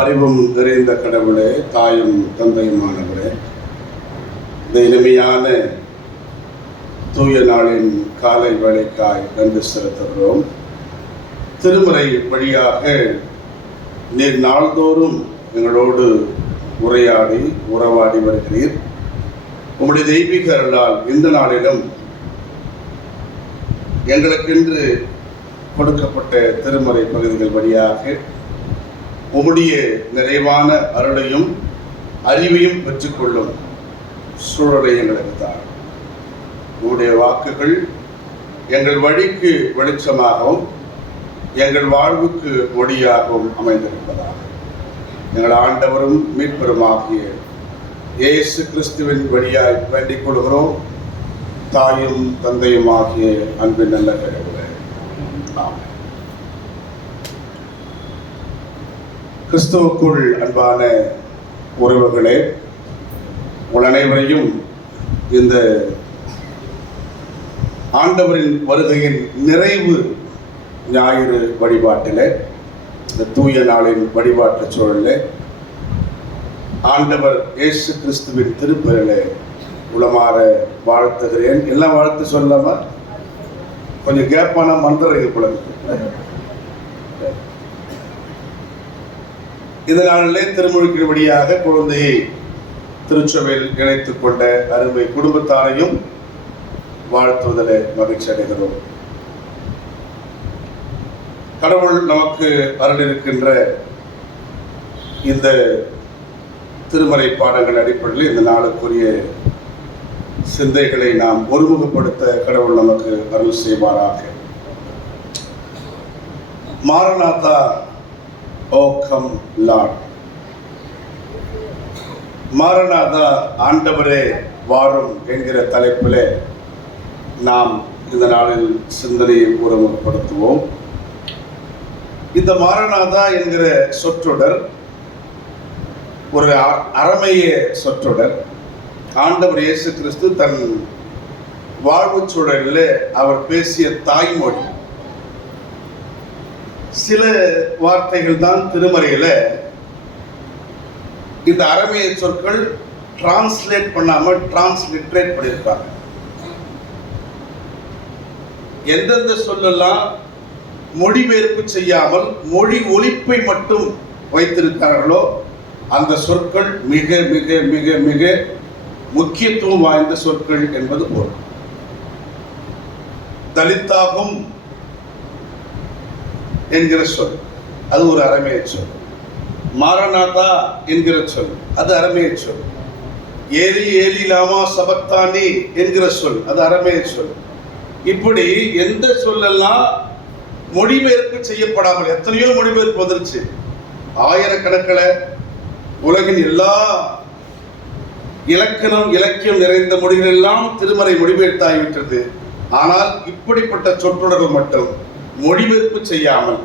அறிவும் நிறைந்த கடவுளே, தாயும் தந்தையுமானவரே, இந்த இனிமையான தூய நாளின் காலை வேளைக்காய் நன்றி செலுத்துகிறோம். திருமறை வழியாக நீர் நாள்தோறும் எங்களோடு உரையாடி உறவாடி வருகிறீர். உம்முடைய தெய்வீக அருளால் இந்த நாளிலும் எங்களுக்கென்று கொடுக்கப்பட்ட திருமறை பகுதிகள் வழியாக உம்முடைய நிறைவான அருளையும் அறிவையும் பெற்றுக்கொள்ளும் சூழலை எங்களுக்கு தான். உம்முடைய வாக்குகள் எங்கள் வழிக்கு வெளிச்சமாகவும் எங்கள் வாழ்வுக்கு ஒளியாகவும் அமைந்திருப்பதாக எங்கள் ஆண்டவரும் மீட்பெருமாகிய இயேசு கிறிஸ்துவின் வழியாய் வேண்டிக் கொள்கிறோம். தாயும் தந்தையும் ஆகிய அன்பின் நல்ல கடவுளே, ஆமென். கிறிஸ்துவுக்குள் அன்பான உறவுகளே, உங்கள் அனைவரையும் இந்த ஆண்டவரின் வருகையின் நிறைவு ஞாயிறு வழிபாட்டில், இந்த தூய நாளின் வழிபாட்டு சூழலில் ஆண்டவர் இயேசு கிறிஸ்துவின் திருப்பெயரிலே உளமாற வாழ்த்துகிறேன். எல்லாம் வாழ்த்து சொல்லாம கொஞ்சம் கேப்பான மந்திரங்கள் போல. இந்த நாளிலே திருமுழுக்கின் வழியாக குழந்தையை திருச்சபையில் இணைத்துக் கொண்ட அருமை குடும்பத்தாரையும் வாழ்த்துவதில் மகிழ்ச்சி அடைகிறோம். கடவுள் நமக்கு அருளிருக்கின்ற இந்த திருமறை பாடங்கள் அடிப்படையில் இந்த நாளுக்குரிய சிந்தைகளை நாம் ஒருமுகப்படுத்த கடவுள் நமக்கு அருள் செய்வாராக. மாரநாதா, ஓ கம் லார்ட். மாரநாதா, ஆண்டவரே வாரும் என்கிற தலைப்பிலே நாம் இந்த நாளில் சிந்தனையை ஒருமுகப்படுத்துவோம். இந்த மாரநாதா என்கிற சொற்றொடர் ஒரு அரமைய சொற்றொடர். ஆண்டவர் இயேசு கிறிஸ்து தன் வாழ்வு சூழலில் அவர் பேசிய தாய்மொழி. சில வார்த்தைகள் தான் திருமறையில் இந்த அரமைய சொற்கள் டிரான்ஸ்லேட் பண்ணாமல் டிரான்ஸ்லிட்ரேட் பண்ணியிருக்காங்க. எந்தெந்த சொல்லலாம் மொழிபெயர்ப்பு செய்யாமல் மொழி ஒலிப்பை மட்டும் வைத்திருக்கிறார்களோ அந்த சொற்கள் மிக மிக மிக மிக முக்கியத்துவம் வாய்ந்த சொற்கள் என்பது பொருள். தலித்தாகும் என்கிற சொல் அது ஒரு அரமேய சொல். மாரநாதா என்கிற சொல் அது அரமேய சொல். ஏலி ஏலி லாமா சபக்தானி என்கிற சொல் அது அரமேய சொல். இப்படி எந்த சொல்லெல்லாம் மொழிபெயர்ப்பு செய்யப்படாமல், எத்தனையோ மொழிபெயர்ப்பு வந்துருச்சு, ஆயிரக்கணக்கில் உலகின் எல்லா இலக்கணம் இலக்கியம் நிறைந்த மொழிகள் எல்லாம் திருமறை மொழிபெயர்த்தாகிவிட்டது. ஆனால் இப்படிப்பட்ட சொற்றொடர்கள் மட்டும் மொழிபெயர்ப்பு செய்யாமல்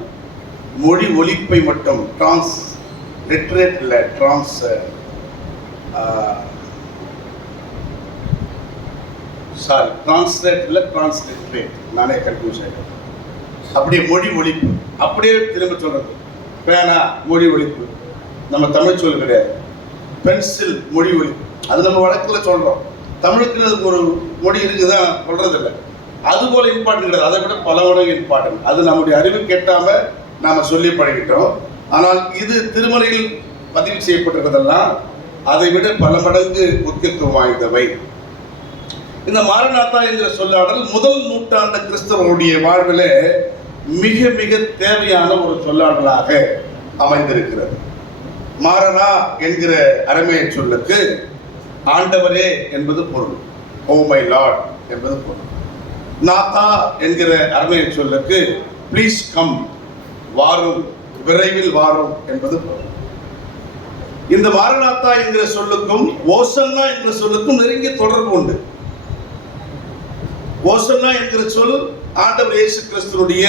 மொழி ஒலிப்பை மட்டும் டிரான்ஸ்லிட்ரேட் இல்லை டிரான்ஸ்லிட்ரேட் நானே கன்ஃபியூஸ் ஆகிட்டேன். அப்படியே மொழி ஒலிப்பு அப்படியே திரும்ப சொல்றது. பேனா மொழி ஒலிப்பு நம்ம தமிழ் சொல் கிடையாது. பென்சில் மொழி ஒலிப்பு அது நம்ம வழக்கில் சொல்கிறோம். தமிழுக்குன்னு அதுக்கு ஒரு மொழி இருக்குதான் சொல்கிறதில்லை. அதுபோல் இம்பார்ட்டன் கிடையாது, அதை விட பல மடங்கு இம்பார்ட்டன். அது நம்முடைய அறிவு கேட்டாமல் நாம் சொல்லி பழகிட்டோம். ஆனால் இது திருமறையில் பதிவு செய்யப்பட்டிருக்கிறதெல்லாம் அதை விட பல மடங்கு முக்கியத்துவம் வாய்ந்தவை. இந்த மாரநாதா என்கிற சொல்லாடல் முதல் நூற்றாண்டு கிறிஸ்தவருடைய வாழ்வில் மிக மிக தேவையான ஒரு சொல்லாடலாக அமைந்திருக்கிறது. மாரனா என்கிற அரமேய சொல்லுக்கு ஆண்டவரே என்பது பொருள், ஓ மை லார்ட் என்பது பொருள். நாதா என்கிற அரமேய சொல்லுக்கு ப்ளீஸ் கம், வாரும், விரைவில் வாரும் என்பது பொருள். இந்த மாரநாதா என்கிற சொல்லுக்கும் ஓசன்னா என்கிற சொல்லுக்கும் நெருங்கிய தொடர்பு உண்டு. ஓசன்னா என்கிற சொல் ஆண்டவர் இயேசு கிறிஸ்துவுடைய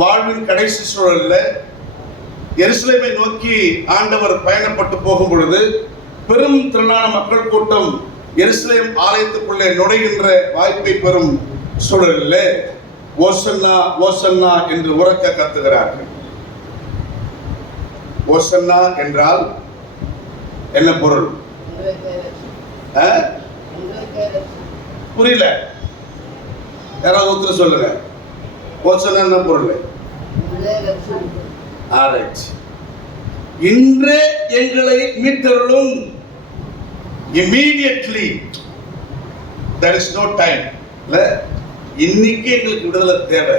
வாழ்வின் கடைசி சூழலில் எருசலேமை நோக்கி ஆண்டவர் பயணப்பட்டு போகும் பொழுது பெரும் திரளான மக்கள் கூட்டம் எருசலேம் ஆலயத்துக்குள்ளே நுழைகின்ற வாய்ப்பை பெறும் சூழலில் ஓசன்னா ஓசன்னா என்று உரக்க கத்துகிறார்கள். ஓசன்னா என்றால் என்ன பொருள்? புரியல, யாராவது ஒருத்தர் சொல்லுங்க. ஓசன்னா என்ன பொருள்? இன்றே எங்களை மீட்டருளும். immediately, there is no time. இல்ல, இன்னைக்கு எங்களுக்கு விடுதலை தேவை,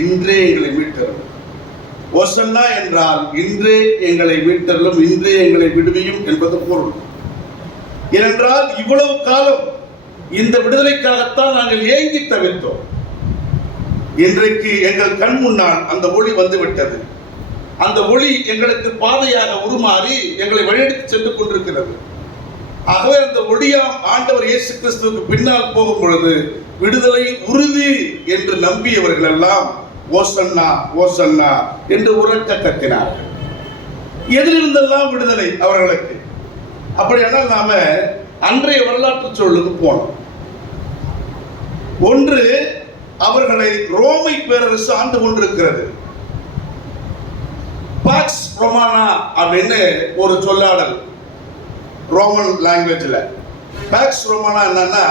இன்றே எங்களை மீட்டருளும். ஓசன்னா என்றால் இன்றே எங்களை மீட்டருளும், இன்றே எங்களை விடுவியும் என்பது பொருள். ஏனென்றால் இவ்வளவு காலம் இந்த விடுதலைக்காகத்தான் நாங்கள் ஏங்கி தவிர்த்தோம். இன்றைக்கு எங்கள் கண் முன்னால் அந்த ஒளி வந்துவிட்டது. அந்த ஒளி எங்களுக்கு பாதையாக உருமாறி எங்களை வழிநடத்தி சென்று கொண்டிருக்கிறது. ஆகவே அந்த ஒளியாம் ஆண்டவர் இயேசு கிறிஸ்துவுக்கு பின்னால் போகும் பொழுது விடுதலை உறுதி என்று நம்பியவர்கள் எல்லாம் ஓசன்னா ஓசன்னா என்று உரக்க கத்தினார்கள். எதிலிருந்தெல்லாம் விடுதலை அவர்களுக்கு. அப்படியானால் நாம அன்றைய வரலாற்று சூழலுக்கு போனோம். ஒன்று, அவர்களை ரோமை பேரரசு ஆண்டு கொண்டிருக்கிறது. பாக்ஸ் ரொமானா அப்படின்னு ஒரு சொல்லாடல் ரோமன் லாங்குவேஜ்ல. பாக்ஸ் ரொமானா என்னன்னா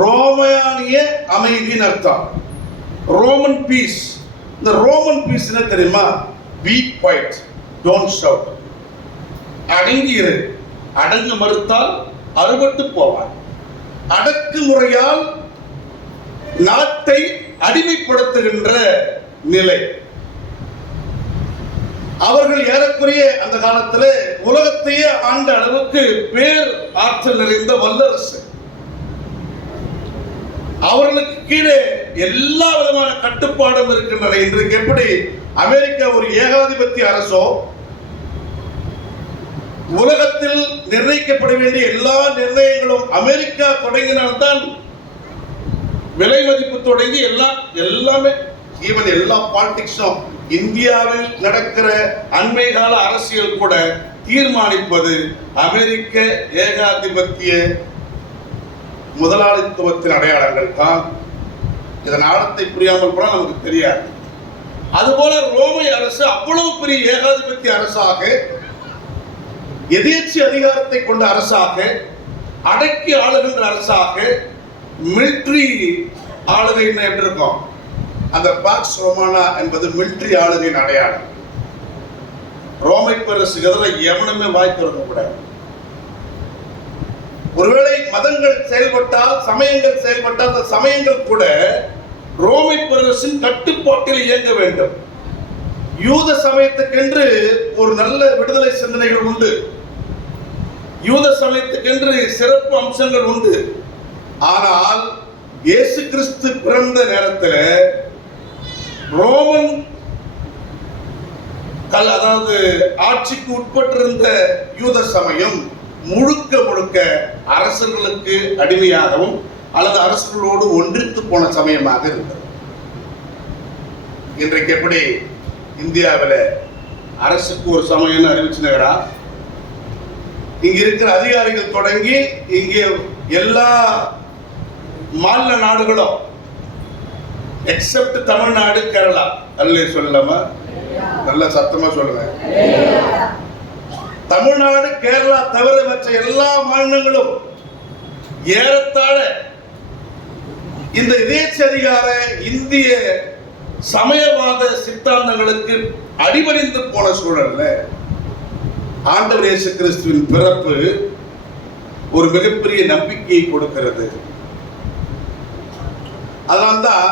ரோமானிய அமைதியின் அர்த்தம். Roman peace. இந்த ரோமன் பீஸ் என்ன தெரியுமா? Be quiet, don't shout. அடங்கி இரு, அடங்க மறுத்தால் அறுபட்டு போவான். அடக்குமுறையால் நாட்டை அடிமைப்படுத்துகின்ற நிலை. அவர்கள் ஏறக்குறைய அந்த காலத்தில் உலகத்தையே ஆண்ட அளவுக்கு பேர் ஆற்றல் நிறைந்த வல்லரசு. அவர்களுக்கு கீழே எல்லா விதமான கட்டுப்பாடும் இருக்கின்றன. இன்றைக்கு எப்படி அமெரிக்கா ஒரு ஏகாதிபத்திய அரசோ, உலகத்தில் நிர்ணயிக்கப்பட வேண்டிய எல்லா நிர்ணயங்களும் அமெரிக்கா தொடங்கினால்தான் விலை மதிப்பு தொடங்கி எல்லாமே ஈவன் எல்லா பாலிடிக்ஸும் இந்தியாவில் நடக்கிற அண்மை கால அரசியல் கூட தீர்மானிப்பது அமெரிக்க ஏகாதிபத்திய முதலாளித்துவத்தின் அடையாளங்கள் தான். இதன் ஆழத்தை புரியாமல் கூட நமக்கு தெரியாது. அதுபோல ரோமை அரசு அவ்வளவு பெரிய ஏகாதிபத்திய அரசாக, எதேச்சி அதிகாரத்தை கொண்ட அரசாக, அடக்கி ஆளுகின்ற அரசாக, மிலிட்டரி ஆளுகை எப்படி இருக்கும்? அந்த பாக்ஸ் ரொமானா என்பது மிலிட்டரி ஆளுகையின் அடையாளம். ரோமை பேரரசுக்கு எதிராக எவனுமே வாய் திறக்கக்கூடாது. ஒருவேளை மதங்கள் செயல்பட்டால், சமயங்கள் செயல்பட்டால், அந்த சமயங்கள் கூட ரோமை பேரரசின் கட்டுப்பாட்டில் இயங்க வேண்டும். யூத சமயத்துக்கென்று ஒரு நல்ல விடுதலை சிந்தனைகள் உண்டு. யூத சமயத்துக்கென்று சிறப்பு அம்சங்கள் உண்டு. ஆனால் இயேசு கிறிஸ்து பிறந்த நேரத்தில் ரோமன் அதாவது ஆட்சிக்கு உட்பட்டிருந்த யூத சமயம் முழுக்க முழுக்க அரசர்களுக்கு அடிமையாகவும் அல்லது அரசர்களோடு ஒன்றித்து போன சமயமாக இருந்தது. இன்றைக்கு எப்படி இந்தியாவில் அரசுக்கு ஒரு சமயம் அறிவிச்சுனேடா, இங்க இருக்கிற அதிகாரிகள் தொடங்கி இங்கே எல்லா மாநில நாடுகளும் எக்ஸப்ட் தமிழ்நாடு, கேரளா, அல்ல சொல்லாம நல்ல சத்தமா சொல்லுங்க, தமிழ்நாடு கேரளா தவிர மற்ற எல்லா மாநிலங்களும் ஏறத்தாழ இந்த எதேச்ச அதிகார இந்திய சமயவாத சித்தாந்தங்களுக்கு அடிபணிந்து போன சூழல்ல ஆண்டவர் இயேசு கிறிஸ்துவின் பிறப்பு ஒரு மிகப்பெரிய நம்பிக்கையை கொடுக்கிறது. அதனால்தான்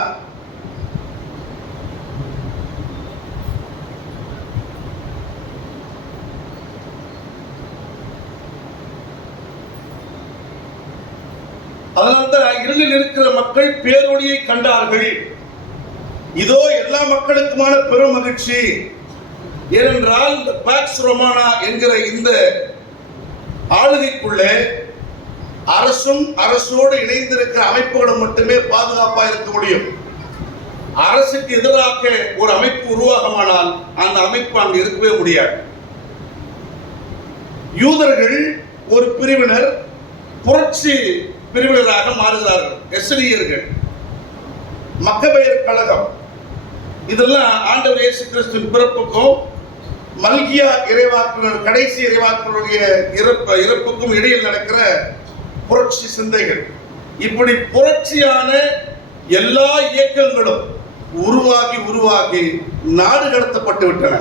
இருளில் இருக்கிற மக்கள் பேரொளியை கண்டார்கள். இதோ எல்லா மக்களுக்குமான பெரும் மகிழ்ச்சி. ஏனென்றால் இந்த பாக்ஸ் ரொமானா என்கிற இந்த ஆளுகைக்குள்ளே அரசும் அரசோடு இணைந்திருக்கிற அமைப்புகளும் மட்டுமே பாதுகாப்பாக இருக்க முடியும். அரசுக்கு எதிராக ஒரு அமைப்பு உருவாகமானால் அந்த அமைப்பு அங்கு இருக்கவே முடியாது. யூதர்கள் ஒரு பிரிவினர் புரட்சி பிரிவினராக மாறுகிறார்கள். எஸ்ரீயர்கள், மக்கபேயர் கழகம், இதெல்லாம் ஆண்டவர் இயேசு கிறிஸ்துவின் பிறப்புக்கும் மல்கியா இறைவாக்குனர், கடைசி இறைவாக்குனருடைய இறப்புக்கும் இடையில் நடக்கிற புரட்சி சிந்தைகள், இப்படி புரட்சியான எல்லா இயக்கங்களும் உருவாகி நாடு கடத்தப்பட்டு விட்டன.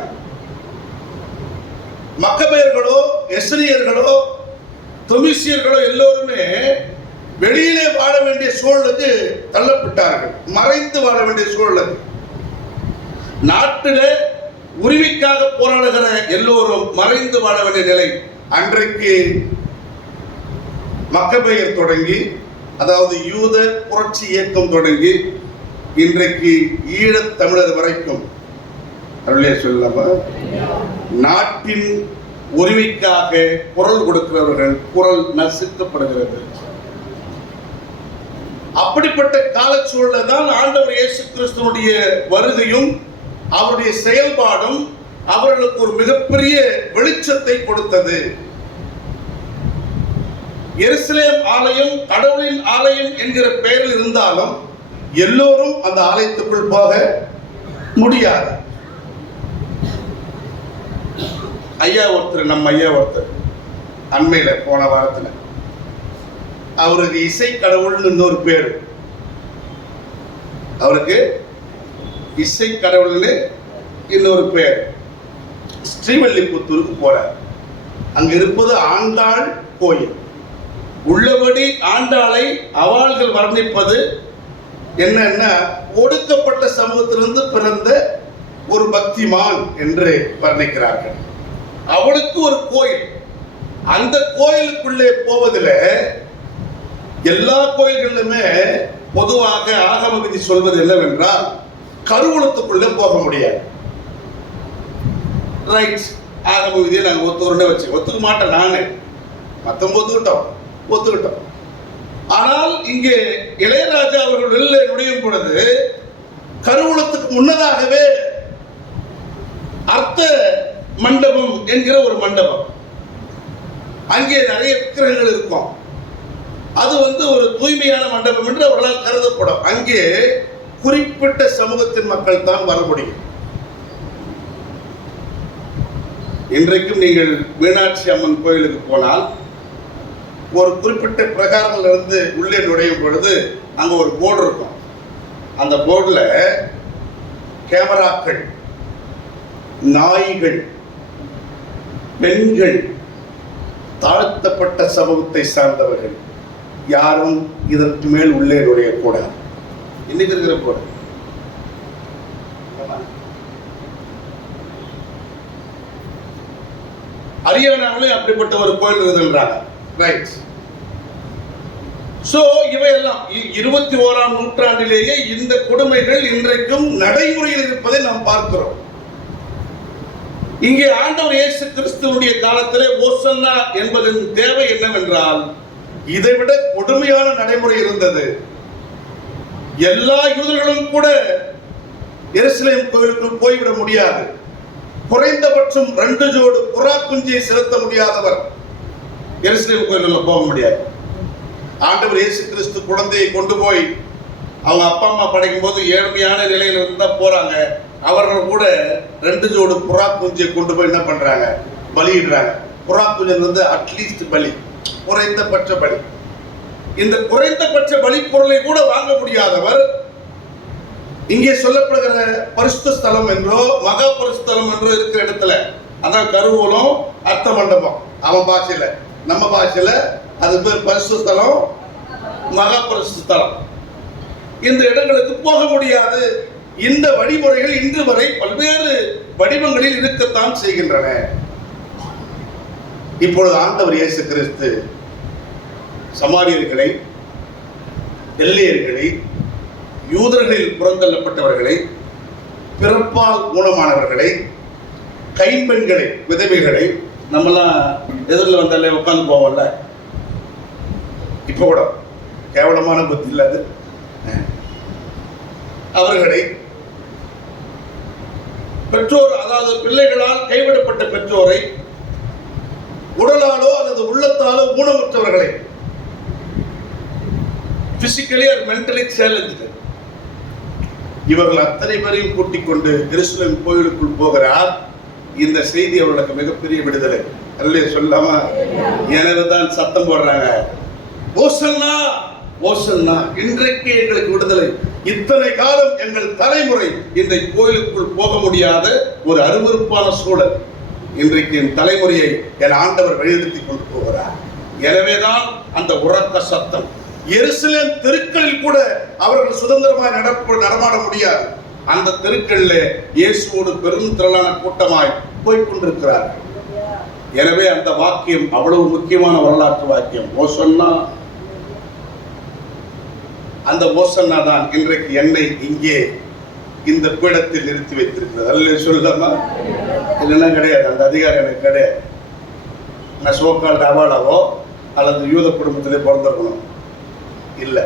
மக்கபேயர்களோ, எஸ்ரியர்களோ, தொமிசியர்களோ எல்லோருமே வெளியிலே வாழ வேண்டிய சூழலுக்கு தள்ளப்பட்டார்கள். மறைந்து வாழ வேண்டிய சூழலுக்கு. நாட்டிலே உரிமைக்காக போராடுகிற எல்லோரும் மறைந்து வாழ வேண்டிய நிலை. அன்றைக்கு மக்கபேயர் தொடங்கி, அதாவது யூத புரட்சி இயக்கம் தொடங்கி, இன்றைக்கு ஈழத் தமிழர் வரைக்கும் அருளே சொல்லாம நாட்டின் உரிமைக்காக குரல் கொடுக்கிறவர்கள் குரல் நசுக்கப்படுகிறது. அப்படிப்பட்ட காலச்சூழல தான் ஆண்டவர் இயேசு கிறிஸ்துவுடைய வருகையும் அவருடைய செயல்பாடும் அவர்களுக்கு ஒரு மிகப்பெரிய வெளிச்சத்தை கொடுத்தது. எருசலேம் ஆலயம் கடவுளின் ஆலயம் என்கிற பெயரில் இருந்தாலும் எல்லோரும் அந்த ஆலயத்துக்குள் போக முடியாது. நம்ம ஐயா ஒருத்தர் அண்மையில போன வாரத்துல அவருக்கு இசை கடவுள்னு இன்னொரு பேரு. அவருக்கு இசை கடவுள்னு இன்னொரு பேர். ஸ்ரீவில்லிபுத்தூருக்கு போறார். அங்க இருப்பது ஆண்டாள் கோயில். உள்ளபடி ஆண்டாளை அவாள்கள் வர்ணிப்பது என்னன்னா, ஒடுக்கப்பட்ட சமூகத்திலிருந்து பிறந்த ஒரு பக்திமான் என்று வர்ணிக்கிறார்கள். அவளுக்கு ஒரு கோயில். அந்த கோயிலுக்குள்ளே போவதில் எல்லா கோயில்களிலுமே பொதுவாக ஆகம விதி சொல்வது என்னவென்றால், கருவூலத்துக்குள்ளே போக முடியாது. ரைட், ஆகம விதியை நாங்கள் ஒத்துக்க மாட்டேன். நானே ஒத்துக்கிட்டோம். ஆனால் இங்கே இளையராஜா அவர்கள் வெளில நுழையும் பொழுது கருவூலத்துக்கு முன்னதாகவே அர்த்த மண்டபம் என்கிற ஒரு மண்டபம், அங்கே நிறைய விக்கிரகங்கள் இருக்கும். அது ஒரு தூய்மையான மண்டபம் என்று அவர்களால் கருதப்படும். அங்கே குறிப்பிட்ட சமூகத்தின் மக்கள் தான் வர முடியும். இன்றைக்கும் நீங்கள் மீனாட்சி அம்மன் கோயிலுக்கு போனால் ஒரு குறிப்பிட்ட பிரகாரங்கள் இருந்து உள்ளே நுழையும் பொழுது அங்க ஒரு போர்டு இருக்கும். அந்த போர்டுல கேமராக்கள், நாய்கள், பெண்கள், தாழ்த்தப்பட்ட சமூகத்தை சார்ந்தவர்கள் யாரும் இதற்கு மேல் உள்ளே நுழையக்கூடாது. இன்னைக்கு இருக்கிற போர்டு. ஹரியானாவிலே அப்படிப்பட்ட ஒரு கோயில் இருக்குன்றாங்க. ரைட். சோ இவையெல்லாம் 21ஆம் நூற்றாண்டிலேயே இந்த கொடுமைகள் இன்றைக்கும் நடைமுறையில் இருப்பதை நாம் பார்க்கிறோம். இங்கே ஆண்டவர் இயேசு கிறிஸ்துவுடைய காலத்திலே ஓசன்னா என்பதன் தேவை என்னவென்றால், இதைவிட கொடுமையான நடைமுறை இருந்தது. எல்லா யூதர்களும் கூட எருசலேம் கோயிலுக்குள் போய்விட முடியாது. குறைந்தபட்சம் 2 ஜோடு புறா குஞ்சியை செலுத்த முடியாதவர் எருசலேம் கோயிலுக்குள்ள போக முடியாது. ஆண்டவர் இயேசு கிறிஸ்து குழந்தையை கொண்டு போய் அவங்க அப்பா அம்மா படைக்கும் போது ஏழ்மையான நிலையில இருந்தா போறாங்க. அவர்கள் கூட 2 ஜோடு புறா குஞ்சியை கொண்டு போய் என்ன பண்றாங்க, பலியிடுறாங்க. புறா குஞ்சு அட்லீஸ்ட் பலி, குறைந்தபட்ச பலி. இந்த குறைந்தபட்ச பலி பொருளை கூட வாங்க முடியாதவர் இங்கே சொல்லப்படுகிற பரிசுத்த ஸ்தலம் என்றோ மகா பரிசுத்தலம் என்றோ இருக்கிற இடத்துல, அதான் கருவூலம், அர்த்த மண்டபம் அவன் பாஷையில, நம்ம பாஷையில அது பேர் பரிசுத்த ஸ்தலம், மகா பரிசுத்த ஸ்தலம். இந்த இடங்களுக்கு போக முடியாது. இந்த வழிமுறைகள் இன்று வரை பல்வேறு வடிவங்களில் இருக்கத்தான் செய்கின்றன. இப்பொழுது ஆண்டவர் இயேசு கிறிஸ்து சமாரியர்களை, எல்லையர்களை, யூதர்களில் புறந்தள்ளப்பட்டவர்களை, பிறப்பால் ஊனமானவர்களை, கைம்பெண்களை, விதவைகளை, நம்மலாம் எதிரில் வந்தாலே உட்காந்து போவோம்ல, இப்போ கூட கேவலமான புத்தி இல்லாது அவர்களை, பெற்றோர் அதாவது பிள்ளைகளால் கைவிடப்பட்ட பெற்றோரை, உடலாலோ அல்லது உள்ளத்தாலோ ஊனமுற்றவர்களை, பிசிக்கலி ஆர் மென்டலி சேலஞ்சு, இவர்கள் அத்தனை பேரையும் கூட்டிக் கொண்டு எருசலேம் கோயிலுக்குள் போகிறார். இந்த செய்தி அவர்களுக்கு மிகப்பெரிய விடுதலை. அல்லேலூயா சொல்லாம எனவேதான் சத்தம் போடுறாங்க, ஓசன்னா ஓசன்னா, இன்றைக்கு எங்களுக்கு விடுதலை. இத்தனை காலம் எங்கள் தலைமுறை இந்த கோயிலுக்குள் போக முடியாத ஒரு அருவருப்பான சூழல், இன்றைக்கு என் தலைமுறையை என் ஆண்டவர் வழிநடத்தி கொண்டு போகிறார். எனவேதான் அந்த உரக்க சத்தம். எருசலேம் தெருக்களில் கூட அவர்கள் சுதந்திரமாய் நடமாட முடியாது. அந்த தெருக்களில் இயேசுவோடு பெரும் திரளான கூட்டமாய் போய்கொண்டிருக்கிறார்கள். எனவே அந்த வாக்கியம் அவ்வளவு முக்கியமான வரலாற்று வாக்கியம். ஓசன்னா, அந்த ஓசன்னா தான் இன்றைக்கு என்னை இங்கே இந்த பீடத்தில் நிறுத்தி வைத்திருக்கிறது. அல்ல சொல்லாமா இல்லைன்னா கிடையாது, அந்த அதிகாரம் எனக்கு கிடையாது. நான் சோக்கால் அவார்டாவோ அல்லது யூத குடும்பத்திலே பிறந்திருக்கணும் இல்லை.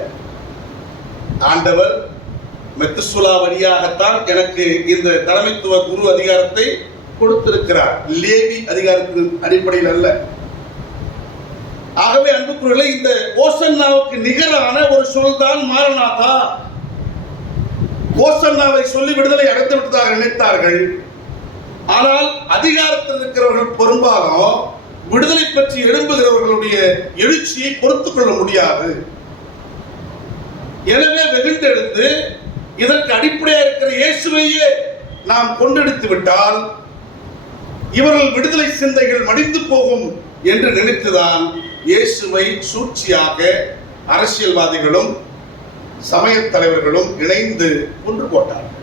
ஆண்டவர் மெத்துசுலா வழியாகத்தான் எனக்கு இந்த தலைமைத்துவ குரு அதிகாரத்தை கொடுத்திருக்கிறார், லேவி அதிகாரத்தின் அடிப்படையில் அல்ல. ஆகவே அன்புக்குரியவர்களே, இந்த ஓசன்னாவுக்கு நிகரான ஒரு சொல் தான் மாரநாதா. ஓசன்னாவை சொல்லி விடுதலை அடைந்து விட்டதாக நினைத்தார்கள். ஆனால் அதிகாரத்தில் இருக்கிறவர்கள் பெரும்பாலும் விடுதலை பற்றி எழும்புகிறவர்களுடைய எழுச்சியை பொறுத்துக் கொள்ள முடியாது. எனவே வெகுண்டெழுந்து இதற்கு அடிப்படையாக இருக்கிற இயேசுவையே நாம் கொண்டெடுத்து விட்டால் இவர்கள் விடுதலை சிந்தைகள் மடிந்து போகும் என்று நினைத்துதான் இயேசுவை சூழ்ச்சியாக அரசியல்வாதிகளும் சமய தலைவர்களும் இணைந்து கொன்று போட்டார்கள்.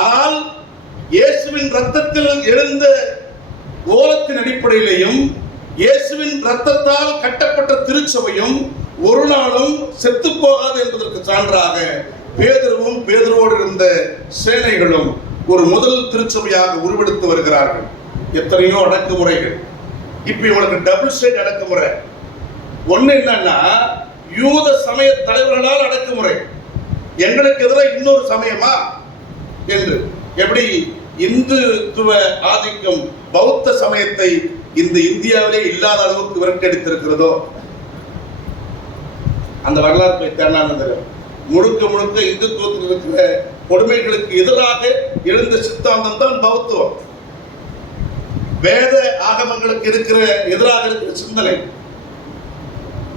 ஆனால் இயேசுவின் ரத்தத்தில் எழுந்த ஓலத்தின் அடிப்படையிலேயும் இயேசுவின் ரத்தத்தால் கட்டப்பட்ட திருச்சபையும் ஒரு நாளும் செத்து போகாது என்பதற்கு சான்றாக பேதுருவும் பேதுருவோடு இருந்த சேனைகளும் ஒரு முதல் திருச்சபையாக உருவெடுத்து வருகிறார்கள். எத்தனையோ அடக்குமுறைகள். இப்ப இவங்களுக்கு டபுள் ஸ்டேட் அடக்குமுறை. ஒண்ணு என்னன்னா, யூத சமய தலைவர்களால் அடக்குமுறை, எங்களுக்கு எதிராக இன்னொரு சமயமா என்று. எப்படி இந்துத்துவ ஆதிக்கம் பௌத்த சமயத்தை இந்த இந்தியாவிலே இல்லாத அளவுக்கு விரட்டடித்திருக்கிறதோ, அந்த வரலாறு போய் தேர்ந்தாங்க. முழுக்க முழுக்க இந்துத்துவத்தில் இருக்கிற கொடுமைகளுக்கு எதிராக எழுந்த சித்தாந்தம் தான் பௌத்துவம். வேத ஆகமங்களுக்கு இருக்கிற எதிராக இருக்கிற சிந்தனை.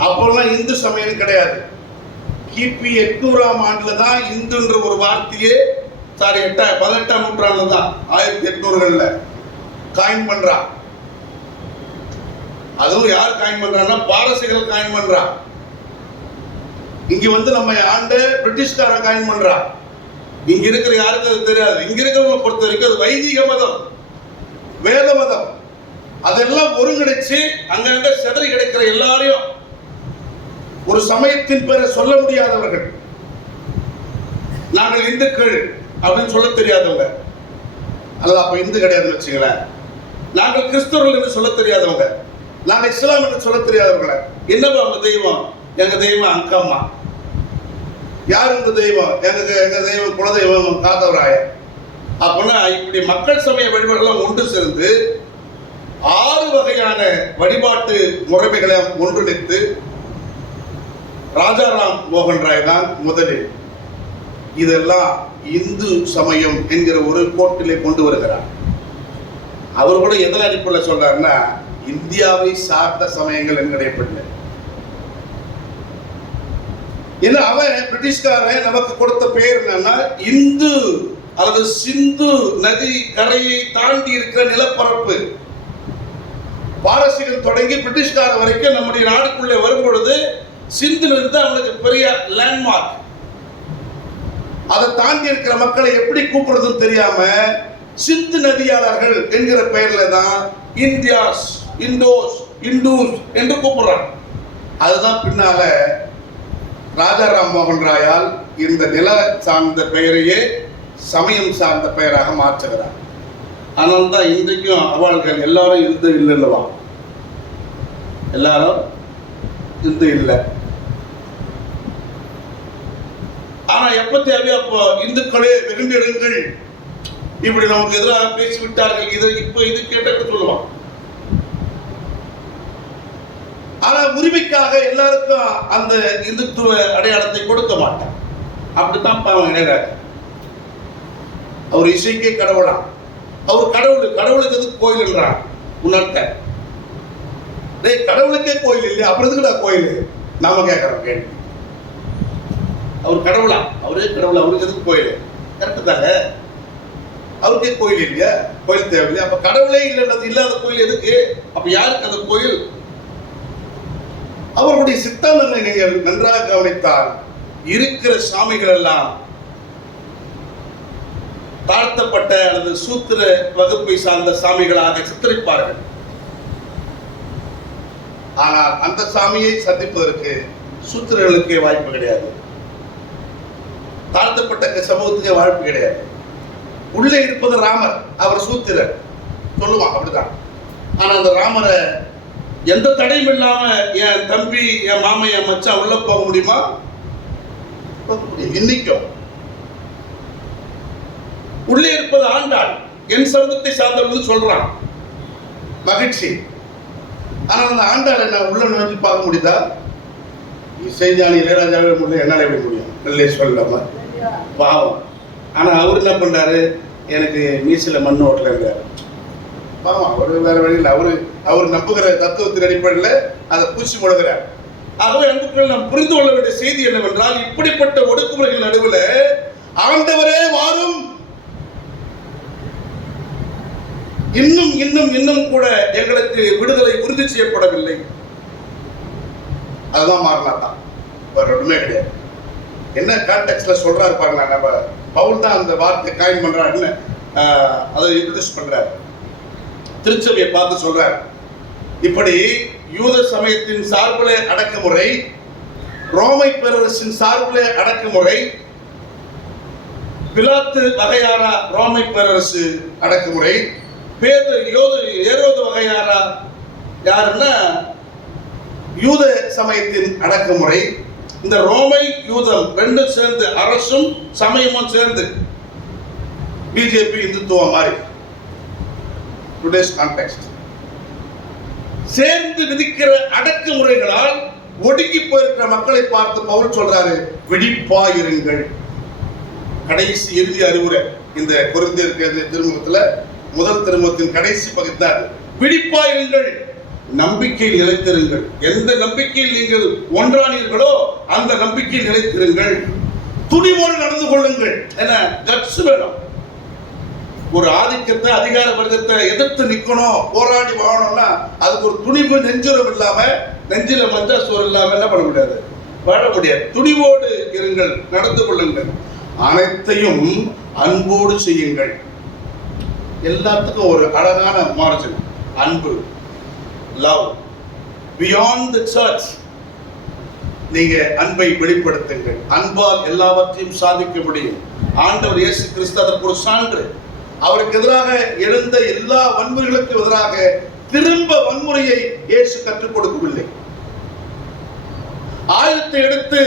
அப்போல்லாம் இந்து சமயம் கிடையாது. கிபி 800ஆம் ஆண்டுல தான் இந்துன்ற ஒரு வார்த்தையே 18ஆம் நூற்றாண்டுல தான் 1800களில் காயின் பண்றா. அதுவும் யார் காயின் பண்றான்னா பாரசீகர்கள் காயின் பண்றா. இங்க வந்து நம்ம ஆண்ட பிரிட்டிஷ்காரன் காயின் பண்றா. இங்க இருக்கிற யாருக்கு அது தெரியாது. இங்க இருக்கிறவங்க பொறுத்த வரைக்கும் அது வைதிக மதம், வேத மதம். அதெல்லாம் ஒருங்கிணைச்சு அங்கங்க செதறி கிடைக்கிற எல்லாரையும் ஒரு சமயத்தின் பேரை சொல்ல முடியாதவர்கள், நாங்கள் இந்துக்கள் அப்படின்னு சொல்ல தெரியாதவங்க. அல்ல, அப்ப இந்து கிடையாதுன்னு வச்சுங்களேன். நாங்கள் கிறிஸ்தவர்கள் என்று சொல்ல தெரியாதவங்க, நாங்கள் இஸ்லாம் என்று சொல்ல தெரியாதவங்கள. என்னப்பா அவங்க தெய்வம்? எங்க தெய்வம் அங்கம்மா. யார் உங்க தெய்வம்? எங்க தெய்வம் குலதெய்வம் காத்தவராய. அப்படின்னா இப்படி மக்கள் சமய வழிபாடுகள்லாம் ஒன்று சேர்ந்து 6 வகையான வழிபாட்டு முறைமைகளை ஒன்றிணைத்து ராஜாராம் மோகன் ராய் தான் முதலில் இதெல்லாம் இந்து சமயம் என்கிற ஒரு கோட்டிலே கொண்டு வருகிறார். அவர் கூட எதன் அடிப்படையில் சொல்றாருன்னா, இந்தியாவை சார்ந்த சமயங்கள் என்கிடையப்படல. ஏன்னா அவன் பிரிட்டிஷ்காரன் நமக்கு கொடுத்த பெயர் என்னன்னா இந்து அல்லது சிந்து நதி கரையை தாண்டி இருக்கிற நிலப்பரப்பு. பாரசீகம் தொடங்கி பிரிட்டிஷ்கார வரைக்கும் நம்முடைய நாடுக்குள்ளே வரும் பொழுது சிந்துல இருந்து அவனுக்கு பெரிய லேண்ட்மார்க். அதை தாண்டி இருக்கிற மக்களை எப்படி கூப்பிடுறதுன்னு தெரியாம சிந்து நதியாளர்கள் என்கிற பெயர்ல தான் இந்தியாஸ், இண்டோஸ், இண்டூஸ் என்று கூப்பிடுறாங்க. அதுதான் பின்னால ராஜாராம் மோகன் ராயால் இந்த நில சார்ந்த பெயரையே சமயம் சார்ந்த பெயராக மாற்றுகிறார். ஆனால் தான் இன்றைக்கும் அவள்கள் எல்லாரும் இந்து இல்லைல்லவா? எல்லாரும் இந்து இல்லை. ஆனா எப்ப தேவையோ அப்போ இந்துக்களே வெகுண்டிடுங்கள், இப்படி நமக்கு எதிராக பேசிவிட்டார்கள், இதை இப்ப இது கேட்ட சொல்லுவான். ஆனா உரிமைக்காக எல்லாருக்கும் அந்த இந்துத்துவ அடையாளத்தை கொடுக்க மாட்டான். அப்படித்தான் பாவம் இணையராஜ். அவர் இசைக்கே கடவுளா, அவர் கடவுளுக்கு எதுக்கு கோயில்ன்றான் உணர்த்த. டேய், கடவுளுக்கே கோயில் இல்லையா, அப்புறம் எதுக்குடா கோயில்? நாம கேட்கறோம் கேள்வி. அவர் கடவுளா? அவரே கடவுள், அவருக்கு எதுக்கு கோயில்? கரெக்டு தாங்க. அவருக்கே கோயில் இல்லையா? கோயில் தேவையில்லையா? அப்ப கடவுளே இல்லாத கோயில் எதுக்கு? அப்ப யாருக்கு அந்த கோயில்? அவருடைய சித்தாந்தங்களை நீங்கள் நன்றாக கவனித்தால் இருக்கிற சாமிகள் எல்லாம் தாழ்த்தப்பட்ட அல்லது சூத்திர வகுப்பை சார்ந்த சாமிகளாக சித்தரிப்பார்கள். ஆனால் அந்த சாமியை சந்திப்பதற்கு சூத்திரர்களுக்கே வாய்ப்பு கிடையாது, தாழ்த்தப்பட்ட சமூகத்துக்கே வாய்ப்பு கிடையாது. உள்ளே இருப்பது ராமர், அவர் சூத்திரர் சொல்லுவான், அப்படிதான். ஆனா அந்த ராமரை எந்த தடையும் இல்லாம என் தம்பி, என் மாமன், என் மச்சான் உள்ள போக முடியுமா? இன்னைக்கும் உள்ளே இருப்பது ஆண்டாள், என் சமூகத்தை சார்ந்தவர்கள் சொல்றான், மகிழ்ச்சி. ஆனால் அந்த ஆண்டாளை நான் உள்ள நோக்கி பார்க்க முடியுதா? இசைஞானி இளையராஜாவே முடியல, என்னால எப்படி முடியும்? நல்லே சொல்லாம பாவம். ஆனா அவர் என்ன பண்றாரு? எனக்கு மீசில மண் ஓட்டலங்கிறாரு. பாவம், அவரு வேற வழியில் அவர் நம்புகிற தத்துவத்தின் அடிப்படையில் அதை பூச்சி முழுகிறார். ஆகவே அன்புக்குள் நாம் புரிந்து கொள்ள வேண்டிய செய்தி என்னவென்றால், இப்படிப்பட்ட ஒடுக்குமுறைகள் நடுவில் ஆண்டவரே வாரும், இன்னும் இன்னும் இன்னும் கூட எங்களுக்கு விடுதலை உறுதி செய்யப்படவில்லை. அதுதான் மாறினாதான், வேற ஒண்ணுமே கிடையாது. என்ன கான்டெக்ட்ல சொல்றாரு பாருங்க. நம்ம பவுல் தான் அந்த வார்த்தை காயின் பண்றாருன்னு அதை இன்ட்ரோடியூஸ் பண்றாரு. திருச்சபையை பார்த்து சொல்றார், இப்படி யூத சமயத்தின் சார்பிலே அடக்குமுறை, ரோமை பேரரசின் சார்பிலே அடக்குமுறை, பிலாத்து வகையாரா ரோமை பேரரசு அடக்குமுறை, ஏரோது வகையாரா யாருன்னா யூத சமயத்தின் அடக்குமுறை, இந்த ரோமை யூதம் ரெண்டும் சேர்ந்து, அரசும் சமயமும் சேர்ந்து பிஜேபி இந்துத்துவம் மாதிரி டுடேஸ் கான்டெக்ஸ்ட் சேர்ந்து விதிக்கிற அடக்குமுறைகளால் ஒடுங்கி போயிருக்கிற மக்களை பார்த்து பவுல் சொல்றாரு, விழிப்பாயிருங்கள். கடைசி இறுதி அறிவுரை இந்த கொரிந்தியர் திருமுகத்துல, முதல் திருமுகத்தின் கடைசி பகுதிதான், விழிப்பாயிருங்கள், நம்பிக்கையில் நிலைத்திருங்கள். எந்த நம்பிக்கையில் நீங்கள் ஒன்றானீர்களோ அந்த நம்பிக்கையில் நிலைத்திருங்கள். துணிவோடு நடந்து கொள்ளுங்கள். என கட்ஸ் வேணும். ஒரு ஆதிக்கத்தை, அதிகார வர்க்கத்தை எதிர்த்து நிக்கணும், போராடி வாழணும்னா அதுக்கு ஒரு துணிவு, நெஞ்சுரம் இல்லாம, நெஞ்சில மஞ்சா சோறு இல்லாம என்ன பண்ண முடியாது, வாழ முடியாது. துணிவோடு இருங்கள், நடந்து கொள்ளுங்கள். அனைத்தையும் அன்போடு செய்யுங்கள். எல்லாத்துக்கும் ஒரு அழகான மார்ஜின், அன்பு, லவ். பியாண்ட் தி சர்ச் நீங்க அன்பை வெளிப்படுத்துங்கள். அன்பால் எல்லாவற்றையும் சாதிக்க முடியும். ஆண்டவர் இயேசு கிறிஸ்து அதற்கு ஒரு சான்று. அவருக்கு எதிராக எழுந்த எல்லா வன்முறைகளுக்கு எதிராக திரும்ப வன்முறையை இயேசு கற்றுக் கொடுக்கவில்லை. ஆயுதத்தை எடுத்து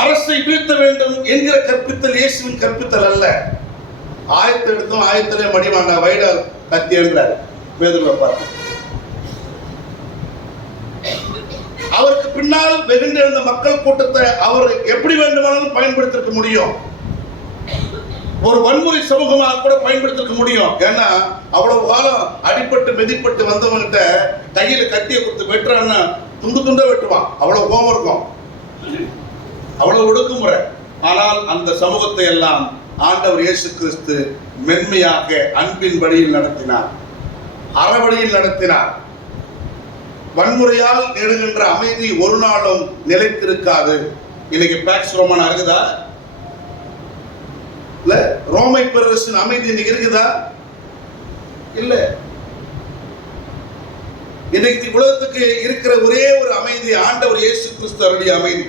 அரசை வீழ்த்த வேண்டும் என்கிற கற்பித்தல் இயேசுவின் கற்பித்தல் அல்ல. ஆயத்தை எடுத்தும் ஆயத்திலே மடிவாண்டா வைடால் கத்தி என்றார் பேதுருவை பார்த்து. அவருக்கு பின்னால் வெகுண்டிருந்த மக்கள் கூட்டத்தை அவர் எப்படி வேண்டுமானாலும் பயன்படுத்திருக்க முடியும். ஒரு வன்முறை சமூகமாக கூட பயன்படுத்திருக்க முடியும். ஏன்னா அவ்வளவு காலம் அடிப்பட்டு மிதிப்பட்டு வந்தவங்கிட்ட கையில கத்தியை கொடுத்து வெட்டுறான்னு துண்டு துண்டா வெட்டுவான். அவ்வளவு கோபம் இருக்கும், அவ்வளவு ஒடுக்குமுறை. ஆனால் அந்த சமூகத்தை எல்லாம் ஆண்டவர் இயேசு கிறிஸ்து மென்மையாக அன்பின் வழியில் நடத்தினார், அறவழியில் நடத்தினார். வன்முறையால் நெடுகின்ற அமைதி ஒரு நாளும் நிலைத்திருக்காது. இன்னைக்கு பேக்ஸ் ரோமானா இருக்குதா? இல்ல. ரோமை பேரரசின் அமைதி இன்னைக்கு இருக்குதா? இல்ல. இன்னைக்கு உலகத்துக்கு இருக்கிற ஒரே ஒரு அமைதி ஆண்டவர் இயேசு கிறிஸ்து அவருடைய அமைதி.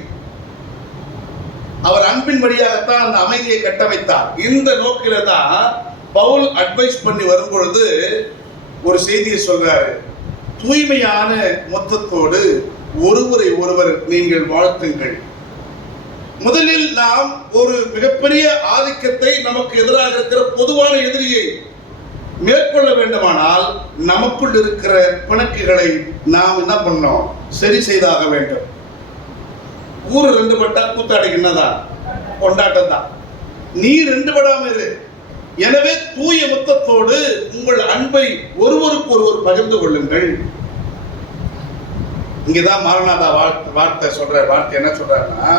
அவர் அன்பின் வழியாகத்தான் அந்த அமைதியை கட்டமைத்தார். இந்த நோக்கில தான் பவுல் அட்வைஸ் பண்ணி வரும் பொழுது ஒரு செய்தியை சொல்றாரு. தூய்மையான மொத்தத்தோடு ஒருவரை ஒருவர் நீங்கள் வாழ்த்துங்கள். முதலில் நாம் ஒரு மிகப்பெரிய ஆதிக்கத்தை, நமக்கு எதிராக இருக்கிற பொதுவான எதிரியை மேற்கொள்ள வேண்டுமானால் நமக்குள் இருக்கிற பிணக்குகளை நாம் என்ன பண்ணோம், சரி செய்தாக வேண்டும். ஊரு ரெண்டு பட்டா கூத்தாடிக்கு என்னதான் கொண்டாட்டம் தான். நீ ரெண்டு படாம இரு, எனவே தூய முத்தத்தோடு உங்கள் அன்பை ஒருவருக்கு ஒருவர் பகிர்ந்து கொள்ளுங்கள். இங்கதான் மாரநாதா வார்த்தை சொல்ற வார்த்தை என்ன சொல்றாருன்னா,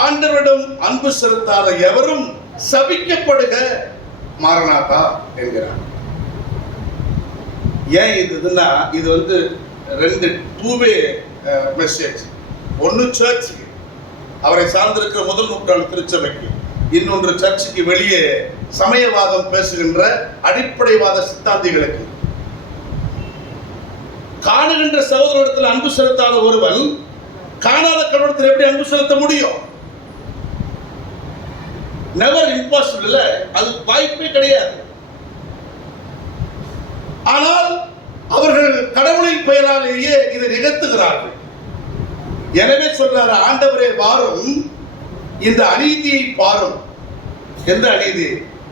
ஆண்டவரிடம் அன்பு செலுத்தாத எவரும் சபிக்கப்படுக மாரநாதா என்கிறார். ஏன் இதுன்னா, இது வந்து ரெண்டு டூவே மெசேஜ். ஒன்னு சர்ச்சுக்கு, அவரை சார்ந்திருக்கிற முதல் நூற்றாண்டு திருச்சபைக்கு, இன்னொன்று சர்ச்சுக்கு வெளியே சமயவாதம் பேசுகின்ற அடிப்படைவாத சித்தாந்திகளுக்கு. காணுகின்ற சகோதரத்தில் அன்பு செலுத்தாத ஒருவன் காணாத கடவுளத்தில் எப்படி அன்பு செலுத்த முடியும்? Never impossible. இல்ல, அது வாய்ப்பே கிடையாது. ஆனால் அவர்கள் கடவுளின் பெயராலேயே இதை நிகழ்த்துகிறார்கள். எனவே சொல்றாரு, ஆண்டவரே வாரும், இந்த அநீதியை பாரும். எந்த அநீதி?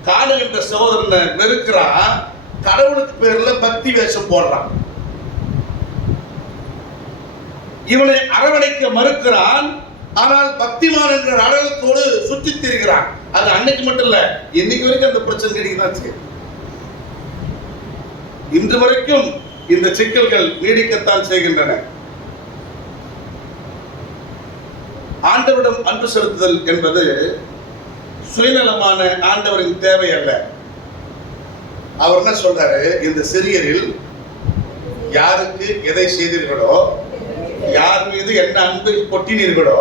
காணுகின்ற சகோதரனை வெறுக்கிறான், கடவுளுக்கு பேர்ல பக்தி வேஷம் போடுறான், இவனை அரவணைக்க மறுக்கிறான், ஆனால் பக்திமான் என்ற அடையாளத்தோடு சுற்றி திரிகிறான். அது அன்னைக்கு மட்டும் இல்ல, இன்னைக்கு வரைக்கும் அந்த பிரச்சனை நீடிக்கத்தான். இன்று வரைக்கும் இந்த சிக்கல்கள் நீடிக்கத்தான் செய்கின்றன. ஆண்டவரிடம் அன்பு செலுத்துதல் என்பது சுயநலமான ஆண்டவரின் தேவை அல்ல. அவர் என்ன சொல்றாரு, இந்த சிறியரில் யாருக்கு எதை செய்தீர்களோ, யார் மீது என்ன அன்பை கொட்டினீர்களோ,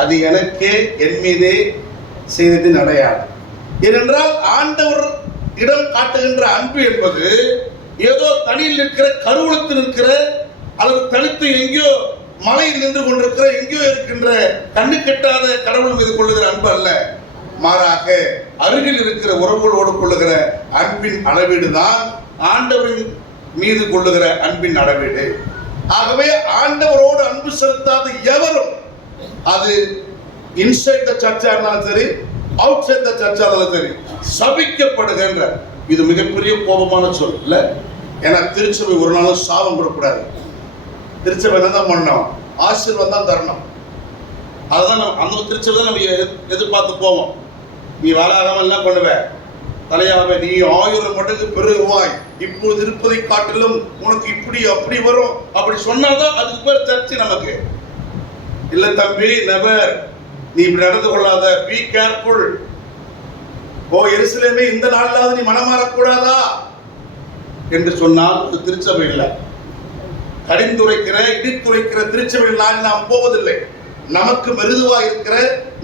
அது எனக்கே என் மீதே செய்ததின் அடையாளம். ஏனென்றால் ஆண்டவர் இடம் காட்டுகின்ற அன்பு என்பது ஏதோ தனியில் நிற்கிற, கருவூலத்தில் நிற்கிற, அல்லது தனித்து எங்கேயோ மலையில் நின்று கொண்டிருக்கிற, எங்கேயோ இருக்கின்ற கண்ணு கெட்டாத கடவுள் மீது கொள்ளுகிற அன்பு அல்ல. மாறாக அருகில் இருக்கிற உறவுகளோடு கொள்ளுகிற அன்பின் அளவீடு தான் ஆண்டவரின் மீது கொள்ளுகிற அன்பின் அளவீடு. ஆகவே ஆண்டவரோடு அன்பு செலுத்தாத எவரும், அது இன்சைட் த சர்ச்சா இருந்தாலும் சரி, அவுட் சைட் த சர்ச்சா இருந்தாலும் சரி, சபிக்கப்படுகின்ற. இது மிகப்பெரிய கோபமான சொல் இல்ல. ஏன்னா திருச்சபை ஒரு நாளும் சாபம் கொடுக்கூடாது. திருச்சபை தான் பண்ணணும், ஆசீர்வாதம் தான் தரணும். அதுதான் நம்ம அந்த திருச்சபை தான் நம்ம எதிர்பார்த்து போவோம். நீ வாழாகாம எல்லாம் பண்ணுவ, தலையாவே நீ 1000 மடங்கு பெருகுவாய், இப்போது இருப்பதை காட்டிலும் உனக்கு இப்படி அப்படி வரும், அப்படி சொன்னாதான் அதுக்கு பேர் சர்ச்சை நமக்கு. இல்ல தம்பி, நெவர், நீ இப்படி நடந்து கொள்ளாத, பி கேர்ஃபுல். ஓ எருசலேமே, இந்த நாளாவது நீ மனமாறக்கூடாதா என்று சொன்னால் அது திருச்சபை இல்லை. கடிந்துரைக்கிற, இடித்துரைக்கிற திருச்சபையில் நாம் போவதில்லை. நமக்கு மெருதுவாய் இருக்கிற,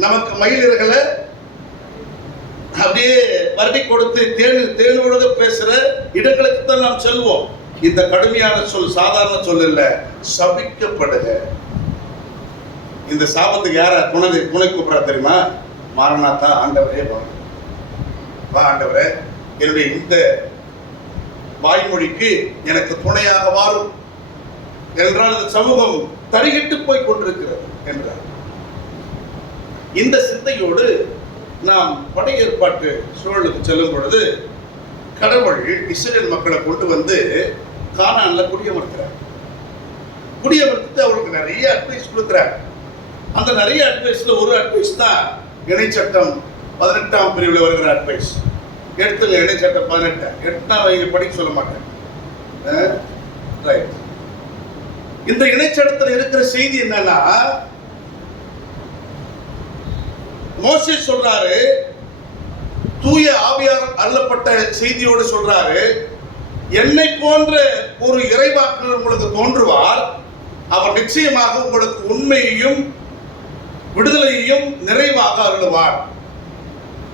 நமக்கு மயிலிறகளை அப்படியே வருடி கொடுத்து தேனோடு பேசுற இடங்களுக்கு தான் நாம் செல்வோம். இந்த கடுமையான சொல் சாதாரண சொல் இல்ல, சபிக்கப்படுக. இந்த சாபத்துக்கு யார துணை கூப்பிடா தெரியுமா? மாரநாதா, ஆண்டவரே வா ஆண்டவரே, என்னுடைய இந்த வாய்மொழிக்கு எனக்கு துணையாக வாரும் என்றால் இந்த சமூகம் தரிகிட்டு போய் கொண்டிருக்கிறது என்றார். இந்த சிந்தையோடு நாம் படை ஏற்பாட்டு சூழலுக்கு செல்லும் பொழுது, கடவுள் இஸ்ரேல் மக்களை கொண்டு வந்து கானான்ல குடியமர்த்துறார். குடியமர்த்திட்டு அவர்களுக்கு நிறைய அட்வைஸ் கொடுக்குறார். அந்த நிறைய அட்வைஸ்ல ஒரு அட்வைஸ் தான் இணைச்சட்டம் 18ஆம் பிரிவில் வருகிற அட்வைஸ். எடுத்துங்க, இணைச்சட்டம் 18 எடுத்தா அவங்க படிக்க சொல்ல மாட்டேன். ரைட். இந்த இணைச்சட்டத்தில் இருக்கிற செய்தி என்னன்னா, மோசே சொல்றாரு, தூய ஆவியார் அருளப்பட்ட செய்தியோடு சொல்றாரு, என்னை போன்ற ஒரு இறைவாக்குனர் உங்களுக்கு தோன்றுவார், அவர் நிச்சயமாக உங்களுக்கு உண்மையையும் விடுதலையையும் நிறைவாக அருளுவார்.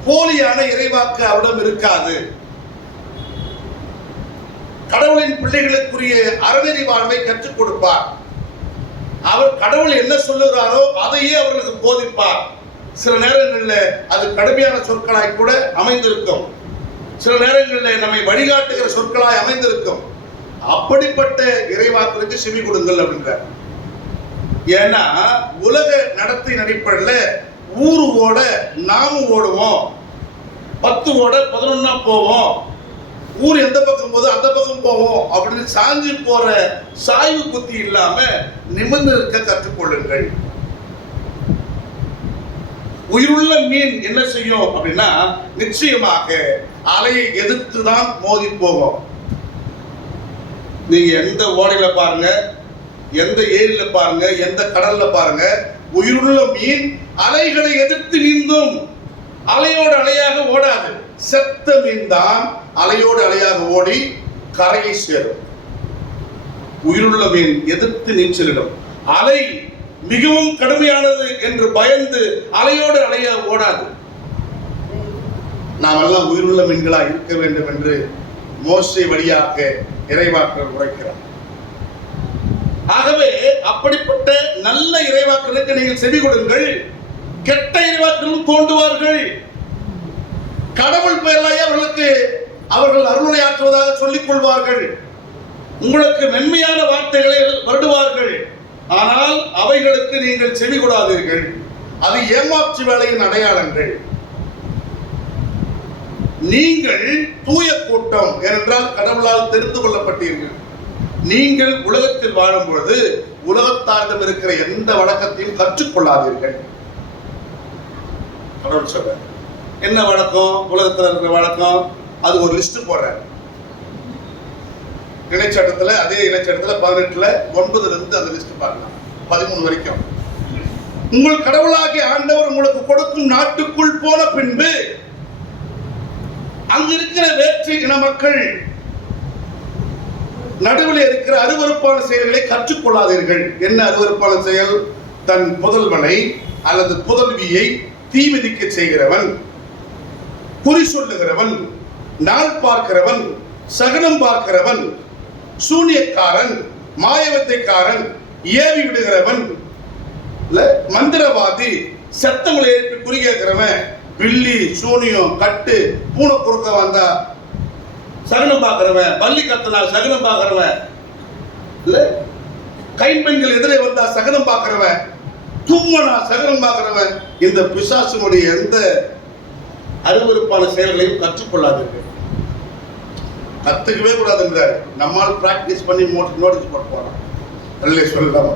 போலியான இறைவாக்கு அவரிடம் இருக்காது. கடவுளின் பிள்ளைகளுக்குரிய அறநெறி வாழ்வை கற்றுக் கொடுப்பார். அவர் கடவுள் என்ன சொல்லுகிறாரோ அதையே அவர்களுக்கு போதிப்பார். சில நேரங்களில் அது கடுமையான சொற்களாய் கூட அமைந்திருக்கும், சில நேரங்களில் நம்மை வழிகாட்டுகிற சொற்களாய் அமைந்திருக்கும். அப்படிப்பட்ட இறைவாக்கிற்கு செவி கொடுங்கள் அப்படின்றார். ஏன்னா உலக நடத்தை அடிப்படையில் ஊரு ஓட நாமும் ஓடுவோம், 10 ஓட 11 போவோம், ஊர் எந்த பக்கம் போதோ அந்த பக்கம் போவோம் அப்படின்னு சாஞ்சி போற சாய்வு புத்தி இல்லாம நிமிர்ந்து இருக்க கற்றுக்கொள்ளுங்கள். உயிருள்ள மீன் என்ன செய்யும் அப்படின்னா நிச்சயமாக அலையை எதிர்த்து தான் மோதி போகும். நீங்க எந்த ஓடையில பாருங்க, எந்த ஏரியில பாருங்க, எந்த கடல்ல பாருங்க, உயிருள்ள மீன் அலைகளை எதிர்த்து நீந்தும். அலையோடு அலையாக ஓடாது. செத்த மீன் தான் அலையோடு அலையாக ஓடி கரையை சேரும். உயிருள்ள மீன் எதிர்த்து நீச்சலிடும். அலை மிகவும் கடுமையானது என்று பயந்து அலையோடு அலைய ஓடாது. நாம் எல்லாம் உயிருள்ள மீன்களாக இருக்க வேண்டும் என்று மோசே வழியாக இறைவாக்கர் உரைக்கிறார். ஆகவே அப்படிப்பட்ட நல்ல இறைவாக்களுக்கு நீங்கள் செவி கொடுங்கள். கெட்ட இறைவாக்களும் தோண்டுவார்கள். கடவுள் பெயராலே அவர்கள் அருளுரையாற்றுவதாக சொல்லிக் கொள்வார்கள். உங்களுக்கு மென்மையான வார்த்தைகளை வருடுவார்கள். ஆனால் அவைகளுக்கு நீங்கள் செவி கொடாதீர்கள். அது ஏமாற்று வேலையின் அடையாளங்கள். நீங்கள் தூய கூட்டம், ஏனென்றால் கடவுளால் தெரிந்து கொள்ளப்பட்டீர்கள். நீங்கள் உலகத்தில் வாழும் பொழுது உலகத்தாரிடம் இருக்கிற எந்த வழக்கத்தையும் கற்றுக்கொள்ளாதீர்கள். கடவுள் சொல்ற என்ன வழக்கம்? உலகத்தில் இருக்கிற வழக்கம், அது ஒரு லிஸ்ட் போடுற இணைச்சட்டத்துல. அதே இணைச்சட்டத்துல 18ல 9ல இருந்து அந்த லிஸ்ட் பார்க்கலாம், 13 வரைக்கும். உங்கள் கடவுளாகிய ஆண்டவர் உங்களுக்கு கொடுக்கும் நாட்டுக்குள் போன பின்பு அங்க இருக்கிற வேற்று இன மக்கள் நடுவில் இருக்கிற அருவருப்பான செயல்களை கற்றுக்கொள்ளாதீர்கள். என்ன அருவருப்பான செயல்? தன் புதல்வனை அல்லது புதல்வியை தீமிதிக்க செய்கிறவன், குறி சொல்லுகிறவன், நாள் பார்க்கிறவன், சகனம் பார்க்கிறவன், சூனியக்காரன், மாயவத்தைக்காரன், ஏவி விடுகிறவன், மந்திரவாதி, சத்தங்களை எழுப்பி குறி கேட்கிறவன், பில்லி, சூனியம், கட்டு, பூனை குறுக்க வந்தா சகனம் பார்க்கிறவன், பள்ளி கத்தனா சகனம் பார்க்கிறவன், இல்ல கைம்பெண்கள் எதிரே வந்தா சகனம் பார்க்கிறவன், தும்மனா சகனம் பார்க்கிறவன், இந்த பிசாசுடைய எந்த அருவருப்பான செயல்களையும் கற்றுக்கொள்ளாதீர்கள். கத்துக்கவே கூடாதுன்றாரு. நம்மால் பிராக்டிஸ் பண்ணி நோட்டீஸ் போட்டு போறோம். நல்ல சொல்லலாம்,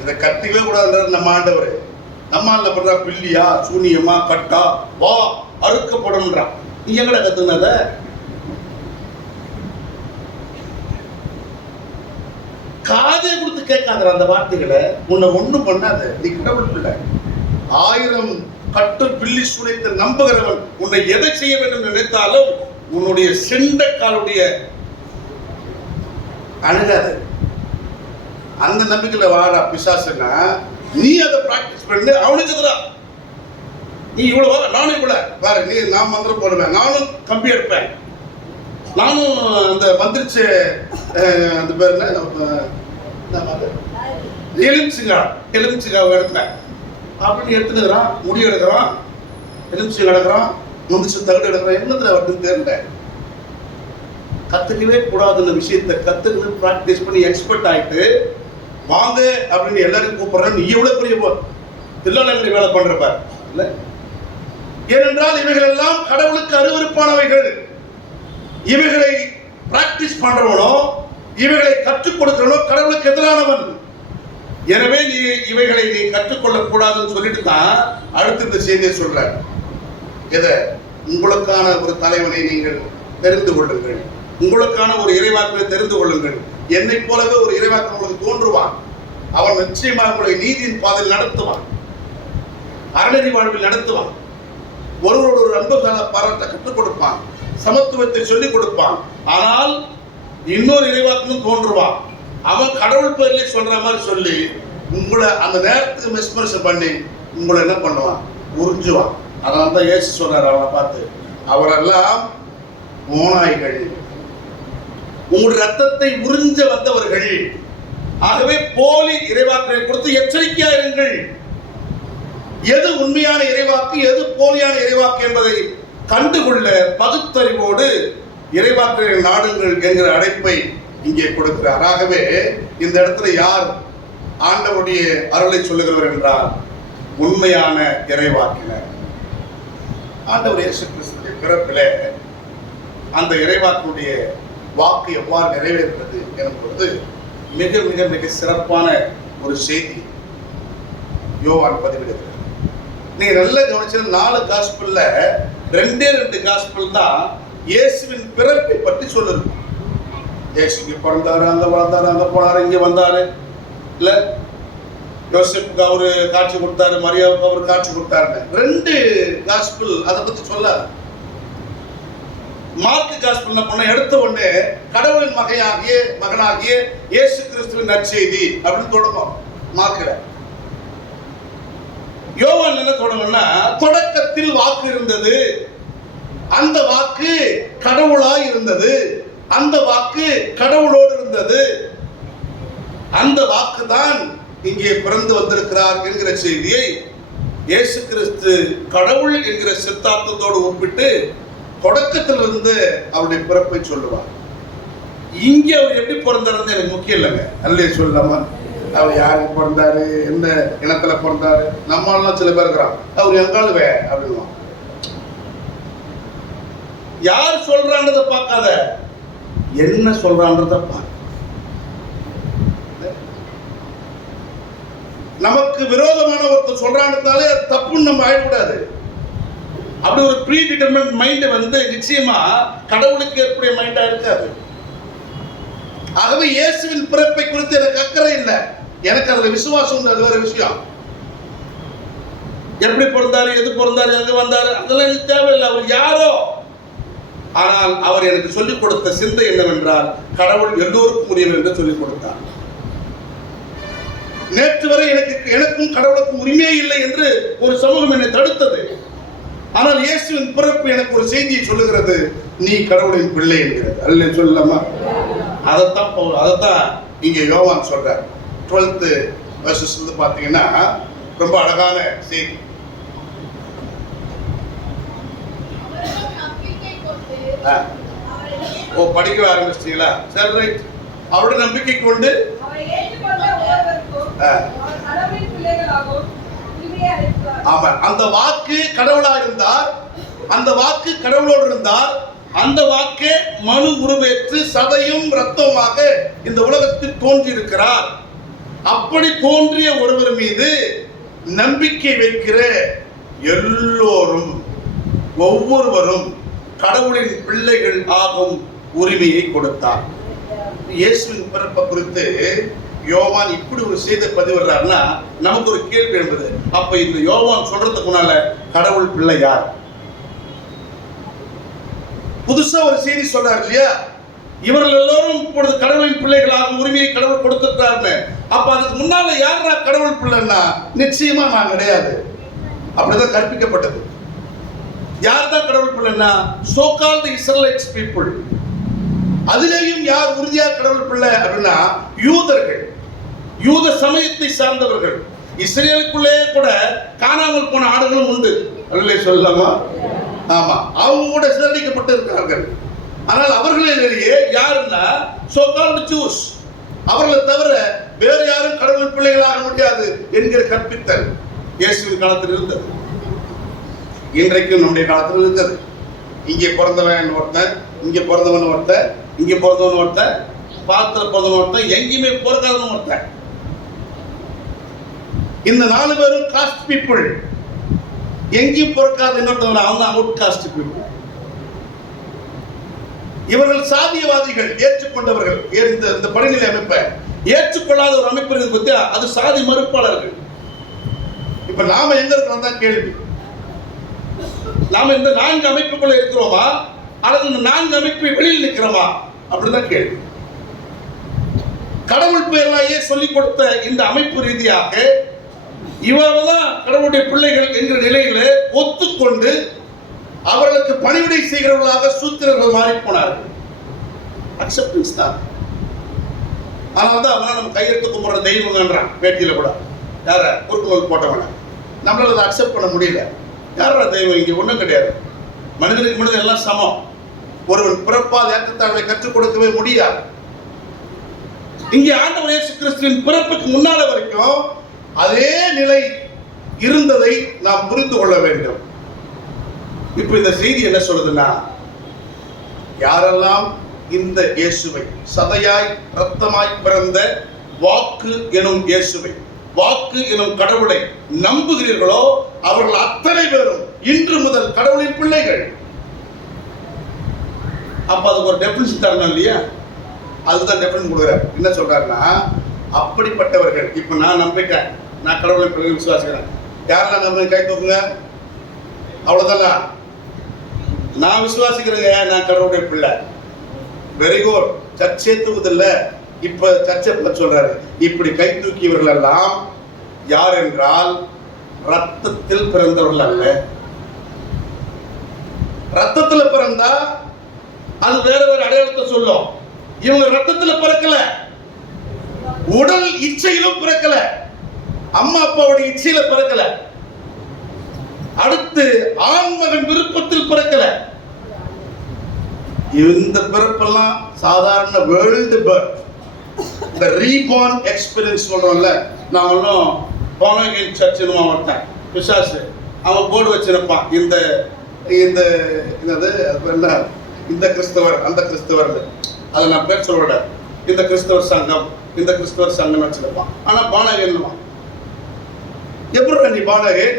இதை கத்துக்கவே கூடாதுன்றாரு நம்ம ஆண்டவர். நம்மால பண்றா பில்லியா, சூனியமா, கட்டா, வா அறுக்கப்படும்ன்றான். நீ எங்கட கத்துனத? காதே கொடுத்து கேட்காத அந்த வார்த்தைகளை. உன்னை ஒண்ணும் பண்ணாத, நீ கடவுள் பிள்ளை. 1000 கட்டு பில்லி சூளைத்து நம்புகிறவன் உன்னை எதை செய்ய வேண்டும் நினைத்தாலும் உன்னுடைய செண்டக்காலுடைய அணுகாது. அந்த நம்பிக்கையில வாடா பிசாசுன்னா நீ அதை பிராக்டிஸ் பண்ணி அவனுக்கு எதிரா நீ இவ்வளவு வர, நானும் இவ்வளவு வேற, நீ நான் மந்திரம் போடுவேன், நானும் கம்பி எடுப்பேன், நானும் அந்த மந்திரிச்சு அந்த பேர் எலுமிச்சிங்காவை எடுப்பேன் அப்படின்னு எடுத்துக்கிறான். முடி எடுக்கிறான், எலுமிச்சி எடுக்கிறான், முந்திச்சு தகுடு எடுக்கிறான். என்னத்துல வருதுன்னு தெரியல. கத்துக்கவே கூடாதுன்னு விஷயத்தை கத்துக்கணும், பிராக்டிஸ் பண்ணி எக்ஸ்பர்ட் ஆயிட்டு வாங்க அப்படின்னு எல்லாரும் கூப்பிடுறேன். நீ எவ்வளவு பெரிய தில்லாலங்கடி வேலை பண்றப்ப இல்ல. ஏனென்றால் இவைகள் எல்லாம் கடவுளுக்கு அருவருப்பானவைகள். இவைகளை பிராக்டிஸ் பண்றவனோ, இவைகளை கற்றுக் கொடுக்கிறவனோ கடவுளுக்கு எதிரானவன். எனவே நீ இவைகளை நீ கற்றுக்கொள்ள கூடாதுன்னு சொல்லிட்டு தான் அடுத்த இந்த செய்தியை சொல்ற. எதை? உங்களுக்கான ஒரு தலைவனை நீங்கள் தெரிந்து கொள்ளுங்கள், உங்களுக்கான ஒரு இறைவாக்கை தெரிந்து கொள்ளுங்கள். என்னை போலவே ஒரு இறைவாக்கன் உங்களுக்கு தோன்றுவான். அவன் நிச்சயமாக உங்களை நீதியின் பாதையில் நடத்துவான், அறநெறி வாழ்வில் நடத்துவான், ஒருவரோடு ஒரு அன்பு பாராட்ட கற்றுக் கொடுப்பான், சமத்துவத்தை சொல்லிக் கொடுப்பான். ஆனால் இன்னொரு இறைவாக்கனும் தோன்றுவான். அவன் கடவுள் பேர்லயே சொல்ற மாதிரி சொல்லி உங்களை அந்த நேரத்துக்கு மெஸ்மரிசம் பண்ணி உங்களை என்ன பண்ணுவான்? உறிஞ்சுவான். அதனால தான் இயேசு சொல்றாரு அவனை பார்த்து, அவரெல்லாம் ஓநாய்கள், உங்களுடைய ரத்தத்தை உறிஞ்ச வந்தவர்கள். ஆகவே போலி இறைவாக்கை கொடுத்து எச்சரிக்கையா இருங்கள். எது உண்மையான இறைவாக்கு, எது போலியான இறைவாக்கு என்பதை கண்டுகொள்ள பகுத்தறிவோடு இறைவாக்கை நாடுங்கள் என்கிற அழைப்பை இங்கே கொடுக்கிறார். ஆகவே இந்த இடத்துல யார் ஆண்டவருடைய அருளை சொல்லுகிறவர் என்றால் உண்மையான இறைவாக்கினர். ஆண்டவர் இயேசு கிறிஸ்துவின் பிறப்பிலே அந்த இறைவாக்குடைய வாக்கு எவ்வாறு நிறைவேறுகிறது என்பது மிக மிக மிக சிறப்பான ஒரு செய்தி யோவான் பதிவிடுகிறது. நீங்க நல்லா கவனிச்சா 4 காஸ்பல்ல 2 காஸ்பல் தான் இயேசுவின் பிறப்பை பற்றி சொல்லுது. இயேசு இங்க பிறந்தாரு, அங்க வளர்ந்தாரு, அங்க போனாரு, இங்க வந்தாரு. இல்ல யோசேப்புக்கு அவரு காட்சி கொடுத்தாரு, மரியாவுக்கு அவரு காட்சி கொடுத்தாரு. 2 காஸ்பல் அதை பத்தி சொல்லாது. மார்க்கு காஸ்பல் என்ன பண்ண, எடுத்த உடனே கடவுளின் மகனாகிய இயேசு கிறிஸ்துவின் நற்செய்தி அப்படின்னு தொடங்கும் மார்க்ல. யோவான் என்ன தொடங்கும்னா, தொடக்கத்தில் வாக்கு இருந்தது, அந்த வாக்கு கடவுளாய் இருந்தது, அந்த வாக்கு கடவுளோடு இருந்தது, அந்த வாக்கு தான் இங்கே பிறந்து வந்திருக்கிறார் என்கிற செய்தியை இயேசு கிறிஸ்து கடவுள் என்கிற சித்தாந்தத்தோடு ஒப்பிட்டு தொடக்கத்திலிருந்து அவருடைய பிறப்பை சொல்லுவார். இங்கே அவர் எப்படி பிறந்தாருன்னு எனக்கு முக்கியம் இல்லைங்க. அல்லே சொல்லாமா, அவர் யாருக்கு பிறந்தாரு, எந்த இனத்துல பிறந்தாரு. நம்மளாம் சில பேர் இருக்கிறான், அவர் எங்காலுவே அப்படின்னு யார் சொல்றான்றதை பார்க்காத, என்ன சொல்றான்றத பாரு. நமக்கு விரோதமான ஒருத்தர் சொல்றான்றதாலே தப்புன்னு நம்ம ஆயிடக்கூடாது. அப்படி ஒரு ப்ரீ டிட்டர்மின்ட் மைண்ட் வந்து நிச்சயமா கடவுளுக்கு ஏற்புடைய மைண்டா இருக்காது. ஆகவே இயேசுவின் பிறப்பை குறித்து எனக்கு அக்கறை இல்லை, எனக்கு அதுல விசுவாசம் உண்டு, அது வேற விஷயம். எப்படி பிறந்தாரு, எது பிறந்தாரு, எங்க வந்தாரு, அதெல்லாம் எனக்கு தேவையில்லை. அவர் யாரோ, ஆனால் அவர் எனக்கு சொல்லிக் கொடுத்த சிந்தை என்னவென்றால், கடவுள் எல்லோருக்கும் உரியவர் என்று சொல்லிக் கொடுத்தார். நேற்று வரை எனக்கும் கடவுளுக்கும் உரிமையே இல்லை என்று ஒரு சமூகம் என்னை தடுத்தது. ஆனால் இயேசுவின் பிறப்பு எனக்கு ஒரு செய்தியை சொல்லுகிறது, நீ கடவுளின் பிள்ளை என்கிறது. அல்ல சொல்லலாமா? அதைத்தான் இங்க யோவான் சொல்றார். 12th verses பாத்தீங்கன்னா ரொம்ப அழகான செய்தி. படிக்க ஆரம்பிச்சிட்டீங்களா? சரி, ரைட். அவருடைய நம்பிக்கை கொண்டு ஆமா, அந்த வாக்கு கடவுளா இருந்தார், அந்த வாக்கு கடவுளோடு இருந்தார், அந்த வாக்கே மனு உருவேற்று சதையும் இரத்தமாக இந்த உலகத்தில் தோன்றி இருக்கிறார். அப்படி தோன்றிய ஒருவர் மீது நம்பிக்கை வைக்கிற எல்லோரும், ஒவ்வொருவரும் கடவுளின் பிள்ளைகள் ஆகும் உரிமையை கொடுத்தார். இயேசுவின் பிறப்பை குறித்து யோவான் இப்படி ஒரு செய்தி பதிவிடுறாருன்னா நமக்கு ஒரு கேள்வி என்பது, அப்ப இந்த யோவான் சொல்றதுக்கு முன்னால கடவுள் பிள்ளை யார்? புதுசா ஒரு செய்தி சொல்றாரு இல்லையா, இவர்கள் எல்லோரும் இப்பொழுது கடவுளின் பிள்ளைகளாக உரிமையை கடவுள் கொடுத்திருக்கிறாருன்னு. அப்ப அதுக்கு முன்னால யாரா கடவுள் பிள்ளைன்னா நிச்சயமா நான் கிடையாது, அப்படிதான் கற்பிக்கப்பட்டது. யார் தான் கடவுள் பிள்ளைன்னா, சோ கால்ட் இஸ்ரேலைட்ஸ் பீப்புள். அதிலேயும் யார் உறுதியா கடவுள் பிள்ளை அப்படின்னா, யூதர்கள், யூத சமயத்தை சார்ந்தவர்கள். இஸ்ரேலுக்குள்ளே கூட காணாமல் போன ஆடுகளும் உண்டு, அல்லே சொல்லலாமா? ஆமா, அவங்க கூட சிதறடிக்கப்பட்டு இருக்கிறார்கள். ஆனால் அவர்களிலேயே யாருன்னா சோ கால்ட் ஜூஸ். அவர்களை தவிர வேறு யாரும் கடவுள் பிள்ளைகளாக முடியாது என்கிற கற்பித்தல் இயேசுவின் காலத்தில் இருந்தது. இன்றைக்கும் நம்முடைய காலத்தில் இருக்கிறது. இங்கே பிறந்தவன் ஒருத்தன், இங்கே பிறந்தவன் ஒருத்தன், இங்கே பிறந்தவன் ஒருத்தன், பாத்திர பிறந்தவன் ஒருத்தன், எங்கேயுமே பிறக்காதவன் ஒருத்தன். இந்த 4 பேரும் காஸ்ட் பீப்புள். எங்கேயும் பிறக்காத இன்னொருத்தவன், அவன் தான் அவுட் காஸ்ட் பீப்புள். இவர்கள் சாதியவாதிகள், ஏற்றுக்கொண்டவர்கள். இந்த படிநிலை அமைப்பை ஏற்றுக்கொள்ளாத ஒரு அமைப்பு இருக்குது பத்தியா, அது சாதி மறுப்பாளர்கள். இப்ப நாம எங்க இருக்கிறோம் தான் கேள்வி. நாம இந்த 4 அமைப்புக்குள்ள இருக்கிறோமா அல்லது இந்த 4 அமைப்பை வெளியில் நிற்கிறோமா அப்படிதான் கேள்வி. கடவுள் பெயர்களையே சொல்லிக் கொடுத்த இந்த அமைப்பு ரீதியாக இவர்தான் கடவுளுடைய பிள்ளைகள் என்கிற நிலையில ஒத்துக்கொண்டு அவர்களுக்கு பணிவிடை செய்கிறவர்களாக சூத்திரர்கள் மாறி போனார்கள். அக்செப்டன்ஸ் தான். அதனால்தான் அவனா நம்ம கையெழுத்து கும்பிடுற தெய்வங்கன்றான் பேட்டியில கூட. யார குறுக்குநூல் போட்டவன நம்மளால அதை அக்செப்ட் பண்ண முடியல. யாரோட தெய்வம்? இங்கே ஒன்றும் கிடையாது. மனிதனுக்கு மனிதன் எல்லாம் சமம். ஒருவன் பிறப்பால் ஏற்றத்தாழ்வை கற்றுக் கொடுக்கவே முடியாது. இங்கே ஆண்டவர் இயேசு கிறிஸ்துவின் பிறப்புக்கு முன்னால வரைக்கும் அதே நிலை இருந்ததை நாம் புரிந்து கொள்ள வேண்டும். இப்ப இந்த செய்தி என்ன சொல்லுதுன்னா, யாரெல்லாம் இந்த இயேசுவை, சதையாய் இரத்தமாய் பிறந்த வாக்கு எனும் இயேசுவை, வாக்கு எனும் கடவுளை நம்புகிறீர்களோ அவர்கள் அத்தனை பேரும் இன்று முதல் கடவுளின் பிள்ளைகள். அப்ப அதுக்கு ஒரு டெபினிஷன் தரணும் இல்லையா? அதுதான் டெபினிஷன் கொடுக்குறாரு. என்ன சொல்றாருன்னா, அப்படிப்பட்டவர்கள் இப்ப நான் நம்பிட்டேன், நான் கடவுளின் பிள்ளைகள் விசுவாசிக்கிறேன். யாரெல்லாம் நம்ப கை தூக்குங்க. அவ்வளவுதான். நான் விசுவாசிக்கிறேங்க, நான் கடவுளுடைய பிள்ளை. Very good. சர்ச்சை தூக்குதில்ல. இப்ப சர்ச்சை சொல்றாரு, இப்படி கை தூக்கியவர்கள் எல்லாம் யார் என்றால் ரத்தத்தில் பிறந்தவர்கள் அல்ல. ரத்தத்தில் பிறந்தா அது வேற வேற அடையாளத்தை சொல்லும். இவங்க ரத்தத்தில் பிறக்கல, உடல் இச்சையிலும் பிறக்கல, அம்மா அப்பாவுடைய இச்சையில பிறக்கல, அடுத்து ஆண்மகன் விருப்பத்தில் பிறக்கல. இந்த பிறப்பெல்லாம் சாதாரண வேர்ல்டு பர்த். இந்த ரீபார்ன் எக்ஸ்பீரியன்ஸ் சொல்றோம்ல, நான் ஒன்றும் போனகின் சர்ச்சுன்னு ஒருத்தன் பிசாசு அவன் போர்டு வச்சிருப்பான், இந்த இந்த என்னது என்ன, இந்த கிறிஸ்தவர் அந்த கிறிஸ்தவர், அதை நான் பேர் சொல்ல, இந்த கிறிஸ்தவர் சங்கம் இந்த கிறிஸ்தவர் சங்கம் வச்சிருப்பான். ஆனா பானகன் எப்படி நீ பானகன்?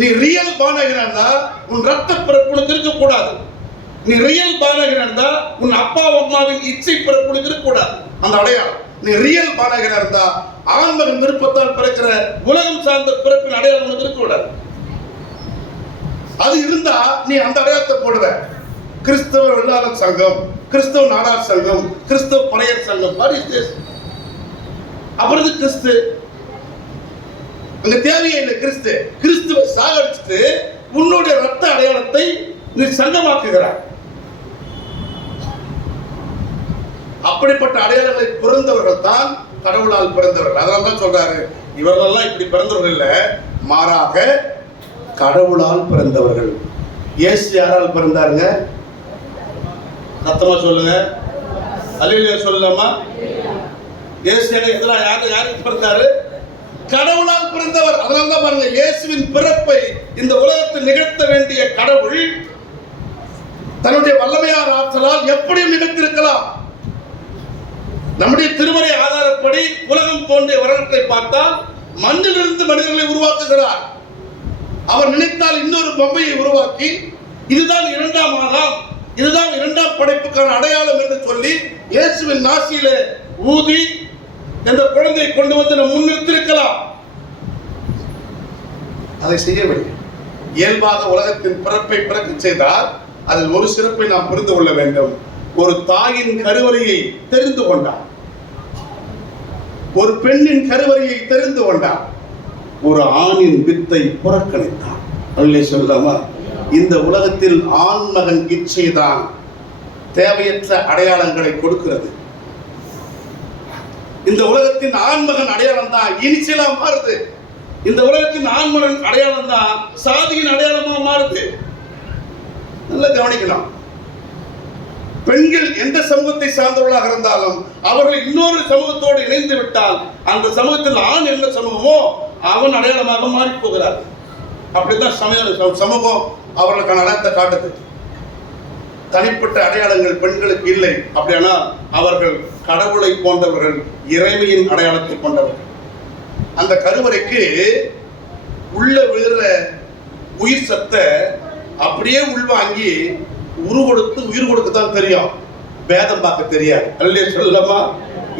நீ ரியல் பானகன் இருந்தா உன் ரத்த பிறப்புனுக்கு இருக்கக்கூடாது. நீ ரியல் பானகன் இருந்தா உன் அப்பா அம்மாவின் இச்சை பிறப்புனுக்கு இருக்கக்கூடாது அந்த அடையாளம். நீ ரியல் பானகன் இருந்தா ஆண்மகன் விருப்பத்தால் பிறக்கிற உலகம் சார்ந்த பிறப்பின் அடையாளம் இருக்கக்கூடாது. அது இருந்தா நீ அந்த அடையாளத்தை போடுவ. கிறிஸ்தவ வெள்ளாளர் சங்கம், கிறிஸ்தவ நாடார் சங்கம், கிறிஸ்தவ பழையர் சங்கம், அப்புறம் கிறிஸ்து அங்க தேவையே இல்லை. கிறிஸ்து கிறிஸ்துவை சாகடிச்சுட்டு உன்னுடைய ரத்த அடையாளத்தை நீ சங்கமாக்குகிறார். அப்படிப்பட்ட அடையாளங்களை பிறந்தவர்கள் தான் கடவுளால் பிறந்தவர்கள். அதனால தான் சொல்றாரு, இவர்களெல்லாம் இப்படி பிறந்தவர்கள் இல்ல, மாறாக கடவுளால் பிறந்தவர்கள். இயேசு யாரால் பிறந்தாருங்க? சத்தமா சொல்லுங்க. அல்லேலூயா சொல்லலாமா? இயேசு இதெல்லாம் யாருக்கு பிறந்தாரு? கடவுளால் பிறந்தவர். அதனால தான் பாருங்க, இயேசுவின் பிறப்பை இந்த உலகத்தில் நிகழ்த்த வேண்டிய கடவுள் தன்னுடைய வல்லமையான ஆற்றலால் எப்படியும் நிகழ்த்திருக்கலாம். நம்முடைய திருமறை ஆதாரப்படி உலகம் தோன்றிய வரலாற்றை பார்த்தால் மண்ணிலிருந்து மனிதர்களை உருவாக்குகிறார். அவர் நினைத்தால் இன்னொரு பொம்மையை உருவாக்கி இதுதான் இரண்டாம் ஆதாம், இதுதான் இரண்டாம் படைப்புக்கான அடையாளம் என்று சொல்லி இயேசுவின் நாசியிலே ஊதி என்ற குழந்தையை கொண்டு வந்து நாம் முன்னிறுத்திருக்கலாம். அதை செய்யவில்லை. இயல்பாக உலகத்தின் பிறப்பை பிறக்க செய்தால் அதில் ஒரு சிறப்பை நாம் புரிந்து கொள்ள வேண்டும். ஒரு தாயின் கருவறையை தெரிந்து கொண்டார், ஒரு பெண்ணின் கருவறையை தெரிந்து கொண்டார், ஒரு ஆணின் வித்தை புறக்கணித்தார். அல்லே சொல்லாமா? இந்த உலகத்தில் ஆண்மகன் இச்சைதான் தேவையற்ற அடையாளங்களை கொடுக்கிறது. இந்த உலகத்தின் ஆண்மகன் அடையாளம் தான் இனிஷியலா மாறுது. இந்த உலகத்தின் ஆண்மகன் அடையாளம் தான் சாதியின் அடையாளமா மாறுது. நல்லா கவனிக்கலாம். பெண்கள் எந்த சமூகத்தை சார்ந்தவர்களாக இருந்தாலும் அவர்கள் இன்னொரு சமூகத்தோடு இணைந்து விட்டால் அந்த சமூகத்தில் ஆண் என்ன சமூகமோ அவன் அடையாளமாக மாறி போகிறார். அப்படித்தான் சமூகம் அவர்களுக்கான அடையாளத்தை காட்டுது. தனிப்பட்ட அடையாளங்கள் பெண்களுக்கு இல்லை. அப்படியானா அவர்கள் கடவுளை போன்றவர்கள், இறைமையின் அடையாளத்தை கொண்டவர்கள். அந்த கருவறைக்கு உள்ள விழுற உயிர் சத்தை அப்படியே உள்வாங்கி கொடுத்து உயிர் கொடுக்கத்தான் தெரியும், பேதம் பார்க்க தெரியாது. அல்லே சொல்லமா?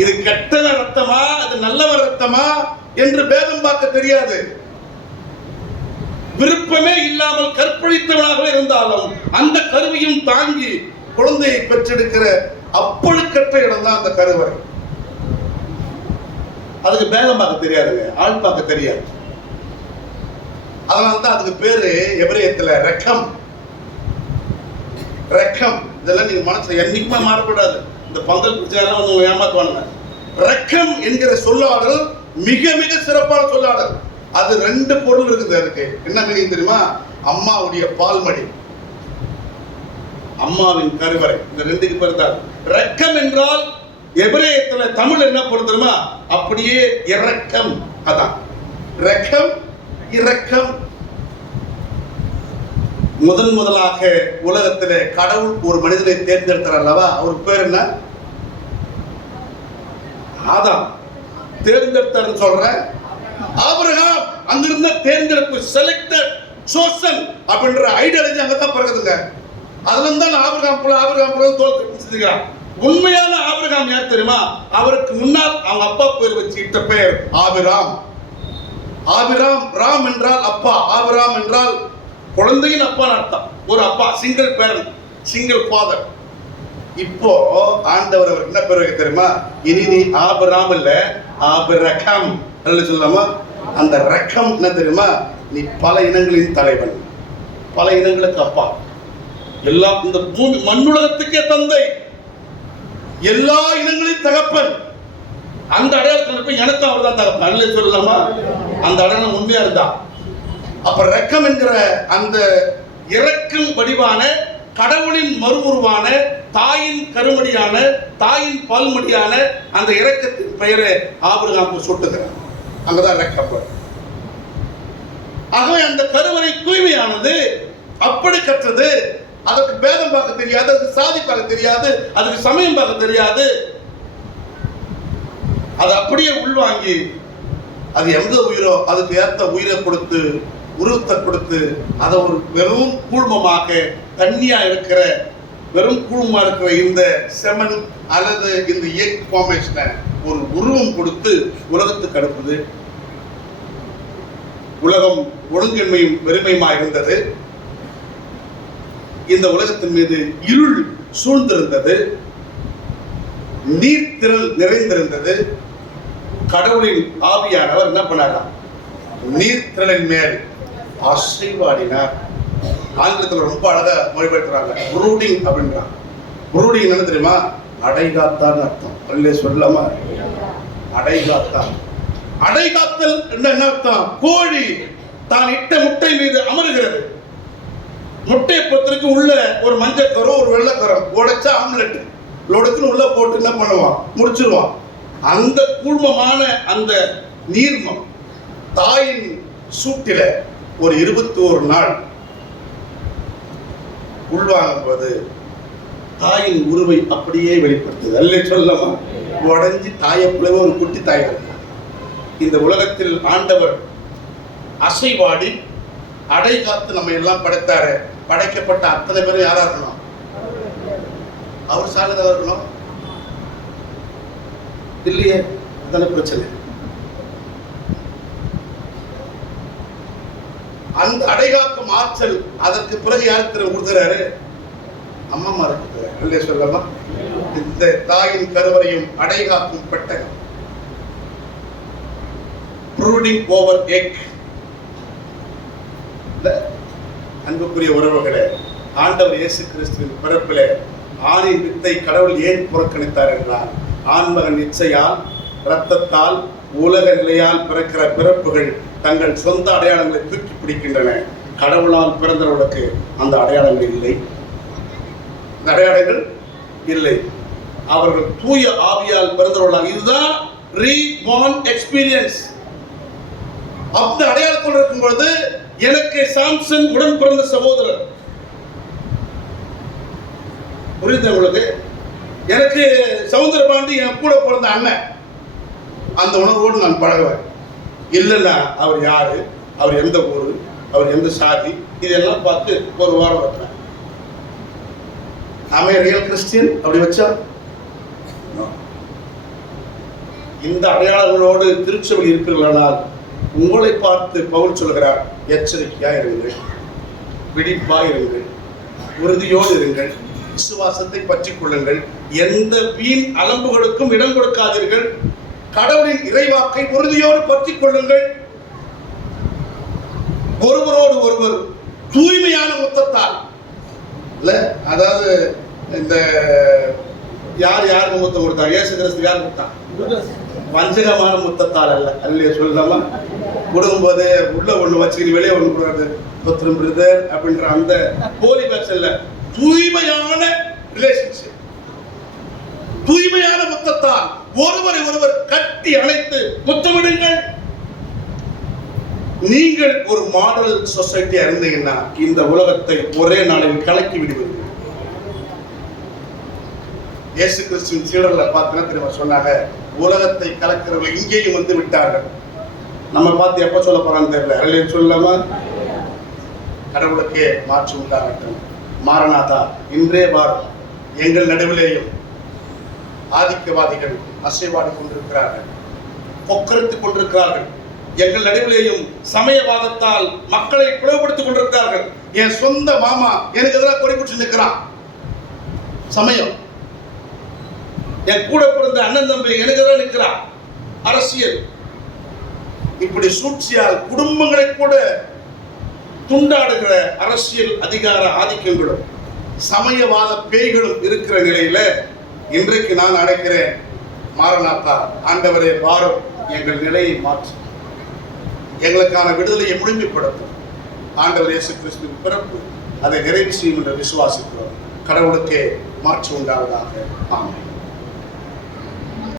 இது கெட்ட ரத்தமா அது நல்ல ரத்தமா என்று பேதம் பார்க்க தெரியாது. விருப்பமே இல்லாமல் கற்பழித்தவனாக இருந்தாலும் அந்த கருவையும் தாங்கி குழந்தையை பெற்றெடுக்கிற அப்பழுக்கற்ற இடம் தான் அந்த கருவறை. அதுக்கு பேதம் பார்க்க தெரியாதுங்க, ஆள் பார்க்க தெரியாது. அதனால்தான் அதுக்கு பேரு எபிரேயத்துல ரெக்கம். ரெக்கம் இதெல்லாம் நீங்க மனசுல என்னைக்குமே மாறக்கூடாது. இந்த பந்தல் பிடிச்சாலும் வந்து ஏமாத்துவானுங்க. ரெக்கம் என்கிற சொல்லாடல் மிக மிக சிறப்பான சொல்லாடல். அது ரெண்டு பொருள் இருக்குது. அதுக்கு என்ன மீனிங் தெரியுமா? அம்மாவுடைய பால்மடி, அம்மாவின் கருவறை, இந்த ரெண்டுக்கு பேர் தான் ரெக்கம் என்றால். எபிரேயத்துல தமிழ் என்ன பொருள் தெரியுமா? அப்படியே இரக்கம். அதான் ரெக்கம், இரக்கம். முதலாக உலகத்திலே கடவுள் ஒரு மனிதனை தேர்ந்தெடுத்தார் அல்லவா? அவர் பேர் என்ன? ஆதாம். தேர்ந்தெடுத்தார் சொல்ற ஆபிரகாம். அங்கிருந்த தேர்ந்தெடுப்பு, செலக்டட், சோசன் அப்படின்ற ஐடியாலஜி அங்கதான் பிறகுதுங்க. அதுல இருந்தால் ஆபிரகாம் போல தோல் செஞ்சுக்கிறான். உண்மையான ஆபிரகாம் யார் தெரியுமா? அவருக்கு முன்னால் அவங்க அப்பா பேர் வச்சு இட்ட பெயர் ஆபிராம். ஆபிராம், ராம் என்றால் அப்பா, ஆபிராம் என்றால் குழந்தையின் அப்பா அர்த்தம். ஒரு அப்பா, சிங்கிள் பேரண்ட், சிங்கிள் ஃபாதர். இப்போ ஆண்டவர் அவருக்கு என்ன பேர் வைக்க தெரியுமா? இனி நீ ஆபிராம் இல்ல, ஆபிரகம் சொல்லலாமா? அந்த ரகம் என்ன தெரியுமா? நீ பல இனங்களின் தலைவன், பல இனங்களுக்கு அப்பா, எல்லாம் இந்த பூமி மண்ணுலகத்துக்கே தந்தை, எல்லா இனங்களின் தகப்பன். அந்த அடையாளத்தில் எனக்கு அவர் தான் தகப்பன் அல்ல சொல்லலாமா? அந்த அடையாளம் உண்மையா இருந்தா அப்ப ரக்கம் என்கிற அந்த இறக்கும் வடிவான கடவுளின் மறுவுருவான தாயின் கருமடியான தாயின் பால்மடியான அந்த இரக்கத்தின் பெயரை ஆபிரகாமுக்கு சூட்டுகிறார். அங்கதான் ரக்கம். ஆகவே அந்த கருவறை தூய்மையானது, அப்படி கற்றது. அதற்கு பேதம் பார்க்க தெரியாது, அதுக்கு சாதி பார்க்க தெரியாது, அதுக்கு சமயம் பார்க்க தெரியாது. அது அப்படியே உள்வாங்கி அது எந்த உயிரோ அதுக்கு ஏற்ற உயிரை கொடுத்து, உருவத்தை கொடுத்து, அதை ஒரு வெறும் கூழ்மமாக தண்ணியா இருக்கிற வெறும் கூழ்மா இருக்கிற இந்த செமன் அல்லது இந்த எக் ஃபார்மேஷனை ஒரு உருவம் கொடுத்து உலகத்துக்கு அனுப்புது. உலகம் ஒழுங்கின்மையும் பெருமையுமா இருந்தது. இந்த உலகத்தின் மீது இருள் சூழ்ந்திருந்தது, நீர்த்திரள் நிறைந்திருந்தது. கடவுளின் ஆவியானவர் என்ன பண்ணாராம்? நீர்த்திரளின் மேல் அசைவாடினார். ஆங்கிலத்தில் ரொம்ப அழகா மொழிபெயர்க்கிறாங்க, ப்ரூடிங் அப்படின்றாங்க. ப்ரூடிங் என்ன தெரியுமா? அடைகாத்தான் அர்த்தம். அல்லே சொல்லாமா? அடைகாத்தான். அடைகாத்தல் என்ன அர்த்தம்? கோழி தான் இட்ட முட்டை மீது அமருகிறது. முட்டையை பொறுத்தவரைக்கும் உள்ள ஒரு மஞ்சக்கரம் ஒரு வெள்ளைக்கரம் உடைச்சா ஆம்லெட் லொடுக்குன்னு உள்ள போட்டு என்ன பண்ணுவான்? முடிச்சிருவான். அந்த கூழ்மமான அந்த நீர்மம் தாயின் சூட்டில ஒரு 21 நாள் உள்வாங்கும் போது தாயின் உருவை அப்படியே வெளிப்படுத்துது. அல்ல சொல்லமா? உடஞ்சி தாயை போலவே ஒரு குட்டி தாய். இந்த உலகத்தில் ஆண்டவர் அசைவாடி அடை காத்து நம்ம எல்லாம் படைத்தாரு. படைக்கப்பட்ட அத்தனை பேரும் யாரா இருக்கணும்? அவர் சார்ந்ததாக இருக்கணும் இல்லையே? அதான பிரச்சனை. அந்த அடைகாக்கும் ஆற்றல் அதற்கு பிறகு யாருக்கு கொடுக்கிறாரு? அம்மா இருக்கு சொல்லமா? இந்த தாயின் கருவறையும் அடைகாக்கும் பெட்டகம், ப்ரூடிங் ஓவர் எக். அன்புக்குரிய உறவுகளே, ஆண்டவர் இயேசு கிறிஸ்துவின் பிறப்பிலே ஆணின் வித்தை கடவுள் ஏன் புறக்கணித்தார் என்றால், ஆண்மகன் இச்சையால் இரத்தத்தால் உலக நிலையால் பிறக்கிற பிறப்புகள் தங்கள் சொந்த அடையாளங்களை தூக்கி பிடிக்கின்றன. கடவுளால் பிறந்தவர்களுக்கு அந்த அடையாளங்கள் இல்லை. இந்த அடையாளங்கள் இல்லை. அவர்கள் தூய ஆவியால் பிறந்தவர்களாக. இதுதான் ரீபார்ன் எக்ஸ்பீரியன்ஸ். அந்த அடையாளத்தோடு இருக்கும் பொழுது எனக்கு சாம்சன் உடன் பிறந்த சகோதரர், புரியுது உங்களுக்கு? எனக்கு சவுந்தரபாண்டி என் கூட பிறந்த அண்ணன். அந்த உணர்வோடு நான் பழகுவேன். இல்லைன்னா அவர் யாரு, அவர் எந்த ஊரு, அவர் எந்த சாதி, இதெல்லாம் பார்த்து ஒரு வாரம் வைக்கிறேன். நாம ரியல் கிறிஸ்டியன் அப்படி வச்சா? இந்த அடையாளங்களோடு திருச்சபையில் இருக்கிறார்கள். உங்களை பார்த்து பவுல் சொல்கிறார், எச்சரிக்கையா இருங்கள், விழிப்பா இருங்கள், உறுதியோடு இருங்கள், விசுவாசத்தை பற்றிக் கொள்ளுங்கள், எந்த வீண் அலம்புகளுக்கும் இடம் கொடுக்காதீர்கள், கடவுளின் இறைவாக்கை உறுதியோடு பற்றிக் கொள்ளுங்கள், ஒருவரோடு ஒருவர் தூய்மையான முத்தத்தால். இல்ல, அதாவது இந்த யாருக்கு முத்தம் கொடுத்தாங்க? இயேசு கிறிஸ்து யார் கொடுத்தான்? வஞ்சகமான முத்தத்தால் அல்ல. அல்லையே சொல்லாம கொடுக்கும்போது உள்ள ஒண்ணு வச்சுக்கிட்டு வெளியே ஒண்ணு கொடுக்குறது பிரதர் அப்படின்ற அந்த போலி பேசல. தூய்மையான ரிலேஷன்ஷிப், தூய்மையான முத்தத்தால் ஒருவரை ஒருவர் கட்டி அணைத்து முத்தமிடுங்கள். நீங்கள் ஒரு மாடல் சொசைட்டியா இருந்தீங்கன்னா இந்த உலகத்தை ஒரே நாளில் கலக்கி விடுவீர்கள். இயேசு கிறிஸ்துவின் சீடர்களை பார்த்தா தெரியுமா சொன்னாங்க, உலகத்தை கலக்கிறவர்கள் இங்கேயும் வந்து விட்டார்கள். நம்ம பார்த்து எப்போ சொல்ல போறான்னு தெரியல. அல்லேலூயா சொல்லலாமா? கடவுளுக்கே மாற்று உண்டாகட்டும். மாரநாதா, இன்றே வாரம் எங்கள் நடுவிலேயும் ஆதிக்கவாதிகள் அசைவாடி கொண்டிருக்கிறார்கள், கொக்கரித்துக் கொண்டிருக்கிறார்கள். எங்கள் நடுவிலேயும் சமயவாதத்தால் மக்களை பிளவுபடுத்திக் கொண்டிருக்கிறார்கள். என் சொந்த மாமா எனக்கு எதிராக கொடி பிடிச்சு நிற்கிறான். சமயம். என் கூட பிறந்த அண்ணன் தம்பி எனக்கு எதிராக நிற்கிறான். அரசியல். இப்படி சூழ்ச்சியால் குடும்பங்களை கூட துண்டாடுகிற அரசியல் அதிகார ஆதிக்கங்களும் சமயவாத பேய்களும் இருக்கிற நிலையில இன்றைக்கு நான் அழைக்கிறேன், மாரநாதா, ஆண்டவரே வாரும், எங்கள் நிலையை மாற்று, எங்களுக்கான விடுதலையை முழுமைப்படுத்தும். ஆண்டவர் இயேசு கிறிஸ்துவின் பிறப்பு அதை நிறைவு செய்யும் என்று விசுவாசிக்கிறோம். கடவுளுக்கே மாற்று உண்டாவதாக. ஆமென்.